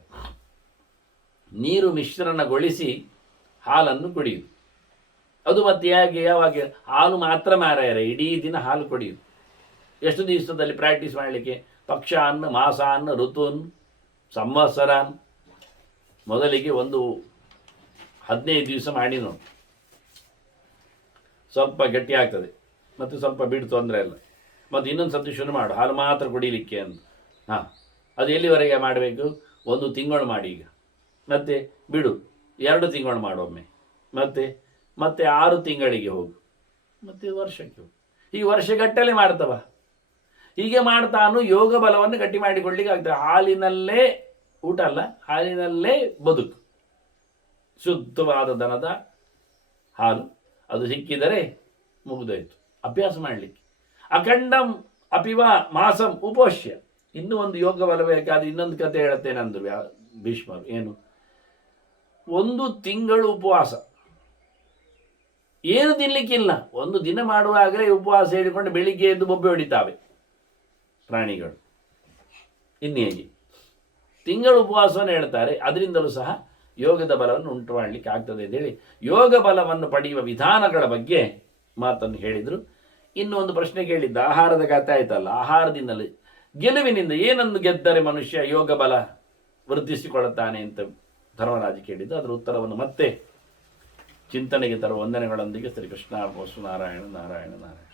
ನೀರು ಮಿಶ್ರಣಗೊಳಿಸಿ ಹಾಲನ್ನು ಕುಡಿಯುವುದು. ಅದು ಮತ್ತೆ ಯಾವಾಗ ಹಾಲು ಮಾತ್ರ ಮಾರಾಯರೆ, ಇಡೀ ದಿನ ಹಾಲು ಕುಡಿಯುವುದು. ಎಷ್ಟು ದಿವಸದಲ್ಲಿ ಪ್ರಾಕ್ಟೀಸ್ ಮಾಡಲಿಕ್ಕೆ? ಪಕ್ಷಾನ್, ಮಾಸಾನ್, ಋತುನ್, ಸಂವತ್ಸರಾನ್. ಮೊದಲಿಗೆ ಒಂದು 15 ದಿವಸ ಮಾಡಿ ನೋಡಿ, ಸ್ವಲ್ಪ ಗಟ್ಟಿ ಆಗ್ತದೆ. ಮತ್ತು ಸ್ವಲ್ಪ ಬಿಡು, ತೊಂದರೆ ಇಲ್ಲ. ಮತ್ತು ಇನ್ನೊಂದು ಸರ್ತಿ ಶುರು ಮಾಡು, ಹಾಲು ಮಾತ್ರ ಕುಡಿಲಿಕ್ಕೆ ಅಂತ. ಅದು ಎಲ್ಲಿವರೆಗೆ ಮಾಡಬೇಕು? 1 ತಿಂಗಳು ಮಾಡಿ. ಈಗ ಮತ್ತೆ ಬಿಡು, 2 ತಿಂಗಳು ಮಾಡೊಮ್ಮೆ. ಮತ್ತೆ 6 ತಿಂಗಳಿಗೆ ಹೋಗು, ಮತ್ತು ವರ್ಷಕ್ಕೆ ಹೋಗು. ಈ ವರ್ಷಗಟ್ಟಲೆ ಮಾಡ್ತವ. ಹೀಗೆ ಮಾಡ್ತಾನು ಯೋಗ ಬಲವನ್ನು ಗಟ್ಟಿ ಮಾಡಿಕೊಳ್ಳಿಕ್ಕೆ ಆಗ್ತದೆ. ಹಾಲಿನಲ್ಲೇ ಊಟ ಅಲ್ಲ, ಹಾಲಿನಲ್ಲೇ ಬದುಕು. ಶುದ್ಧವಾದ ದನದ ಹಾಲು ಅದು ಸಿಕ್ಕಿದರೆ ಮುಗಿದೋಯ್ತು. ಅಭ್ಯಾಸ ಮಾಡಲಿಕ್ಕೆ ಅಖಂಡಂ ಅಪಿವ ಮಾಸಂ ಉಪೋಷ್ಯ. ಇನ್ನೂ ಒಂದು ಯೋಗ ಬಲ ಬೇಕಾದ್ರೆ ಇನ್ನೊಂದು ಕತೆ ಹೇಳುತ್ತೇನೆ ಅಂದ್ರು ಭೀಷ್ಮರು. ಏನು? 1 ತಿಂಗಳು ಉಪವಾಸ, ಏನು ತಿನ್ಲಿಕ್ಕಿಲ್ಲ. 1 ದಿನ ಮಾಡುವಾಗಲೇ ಉಪವಾಸ ಹೇಳಿಕೊಂಡು ಬೆಳಿಗ್ಗೆ ಎದ್ದು ಬೊಬ್ಬೆ ಹೊಡಿತಾವೆ ಪ್ರಾಣಿಗಳು. ಇನ್ನೇಗೆ ತಿಂಗಳು ಉಪವಾಸವನ್ನು ಹೇಳ್ತಾರೆ. ಅದರಿಂದಲೂ ಸಹ ಯೋಗದ ಬಲವನ್ನು ಉಂಟು ಮಾಡಲಿಕ್ಕೆ ಆಗ್ತದೆ ಅಂತೇಳಿ ಯೋಗ ಬಲವನ್ನು ಪಡೆಯುವ ವಿಧಾನಗಳ ಬಗ್ಗೆ ಮಾತನ್ನು ಹೇಳಿದರು. ಇನ್ನು ಒಂದು ಪ್ರಶ್ನೆ ಕೇಳಿದ್ದ, ಆಹಾರದ ಕಥೆ ಆಯ್ತಲ್ಲ, ಆಹಾರದಿಂದಲೇ ಗೆಲುವಿನಿಂದ ಏನನ್ನು ಗೆದ್ದರೆ ಮನುಷ್ಯ ಯೋಗ ಬಲ ವೃದ್ಧಿಸಿಕೊಳ್ಳುತ್ತಾನೆ ಅಂತ ಧರ್ಮರಾಜ ಕೇಳಿದ್ದು. ಅದರ ಉತ್ತರವನ್ನು ಮತ್ತೆ ಚಿಂತನೆಗೆ ತರುವ ವಂದನೆಗಳೊಂದಿಗೆ ಶ್ರೀ ಕೃಷ್ಣ ವಸ್ತು ನಾರಾಯಣ ನಾರಾಯಣ ನಾರಾಯಣ.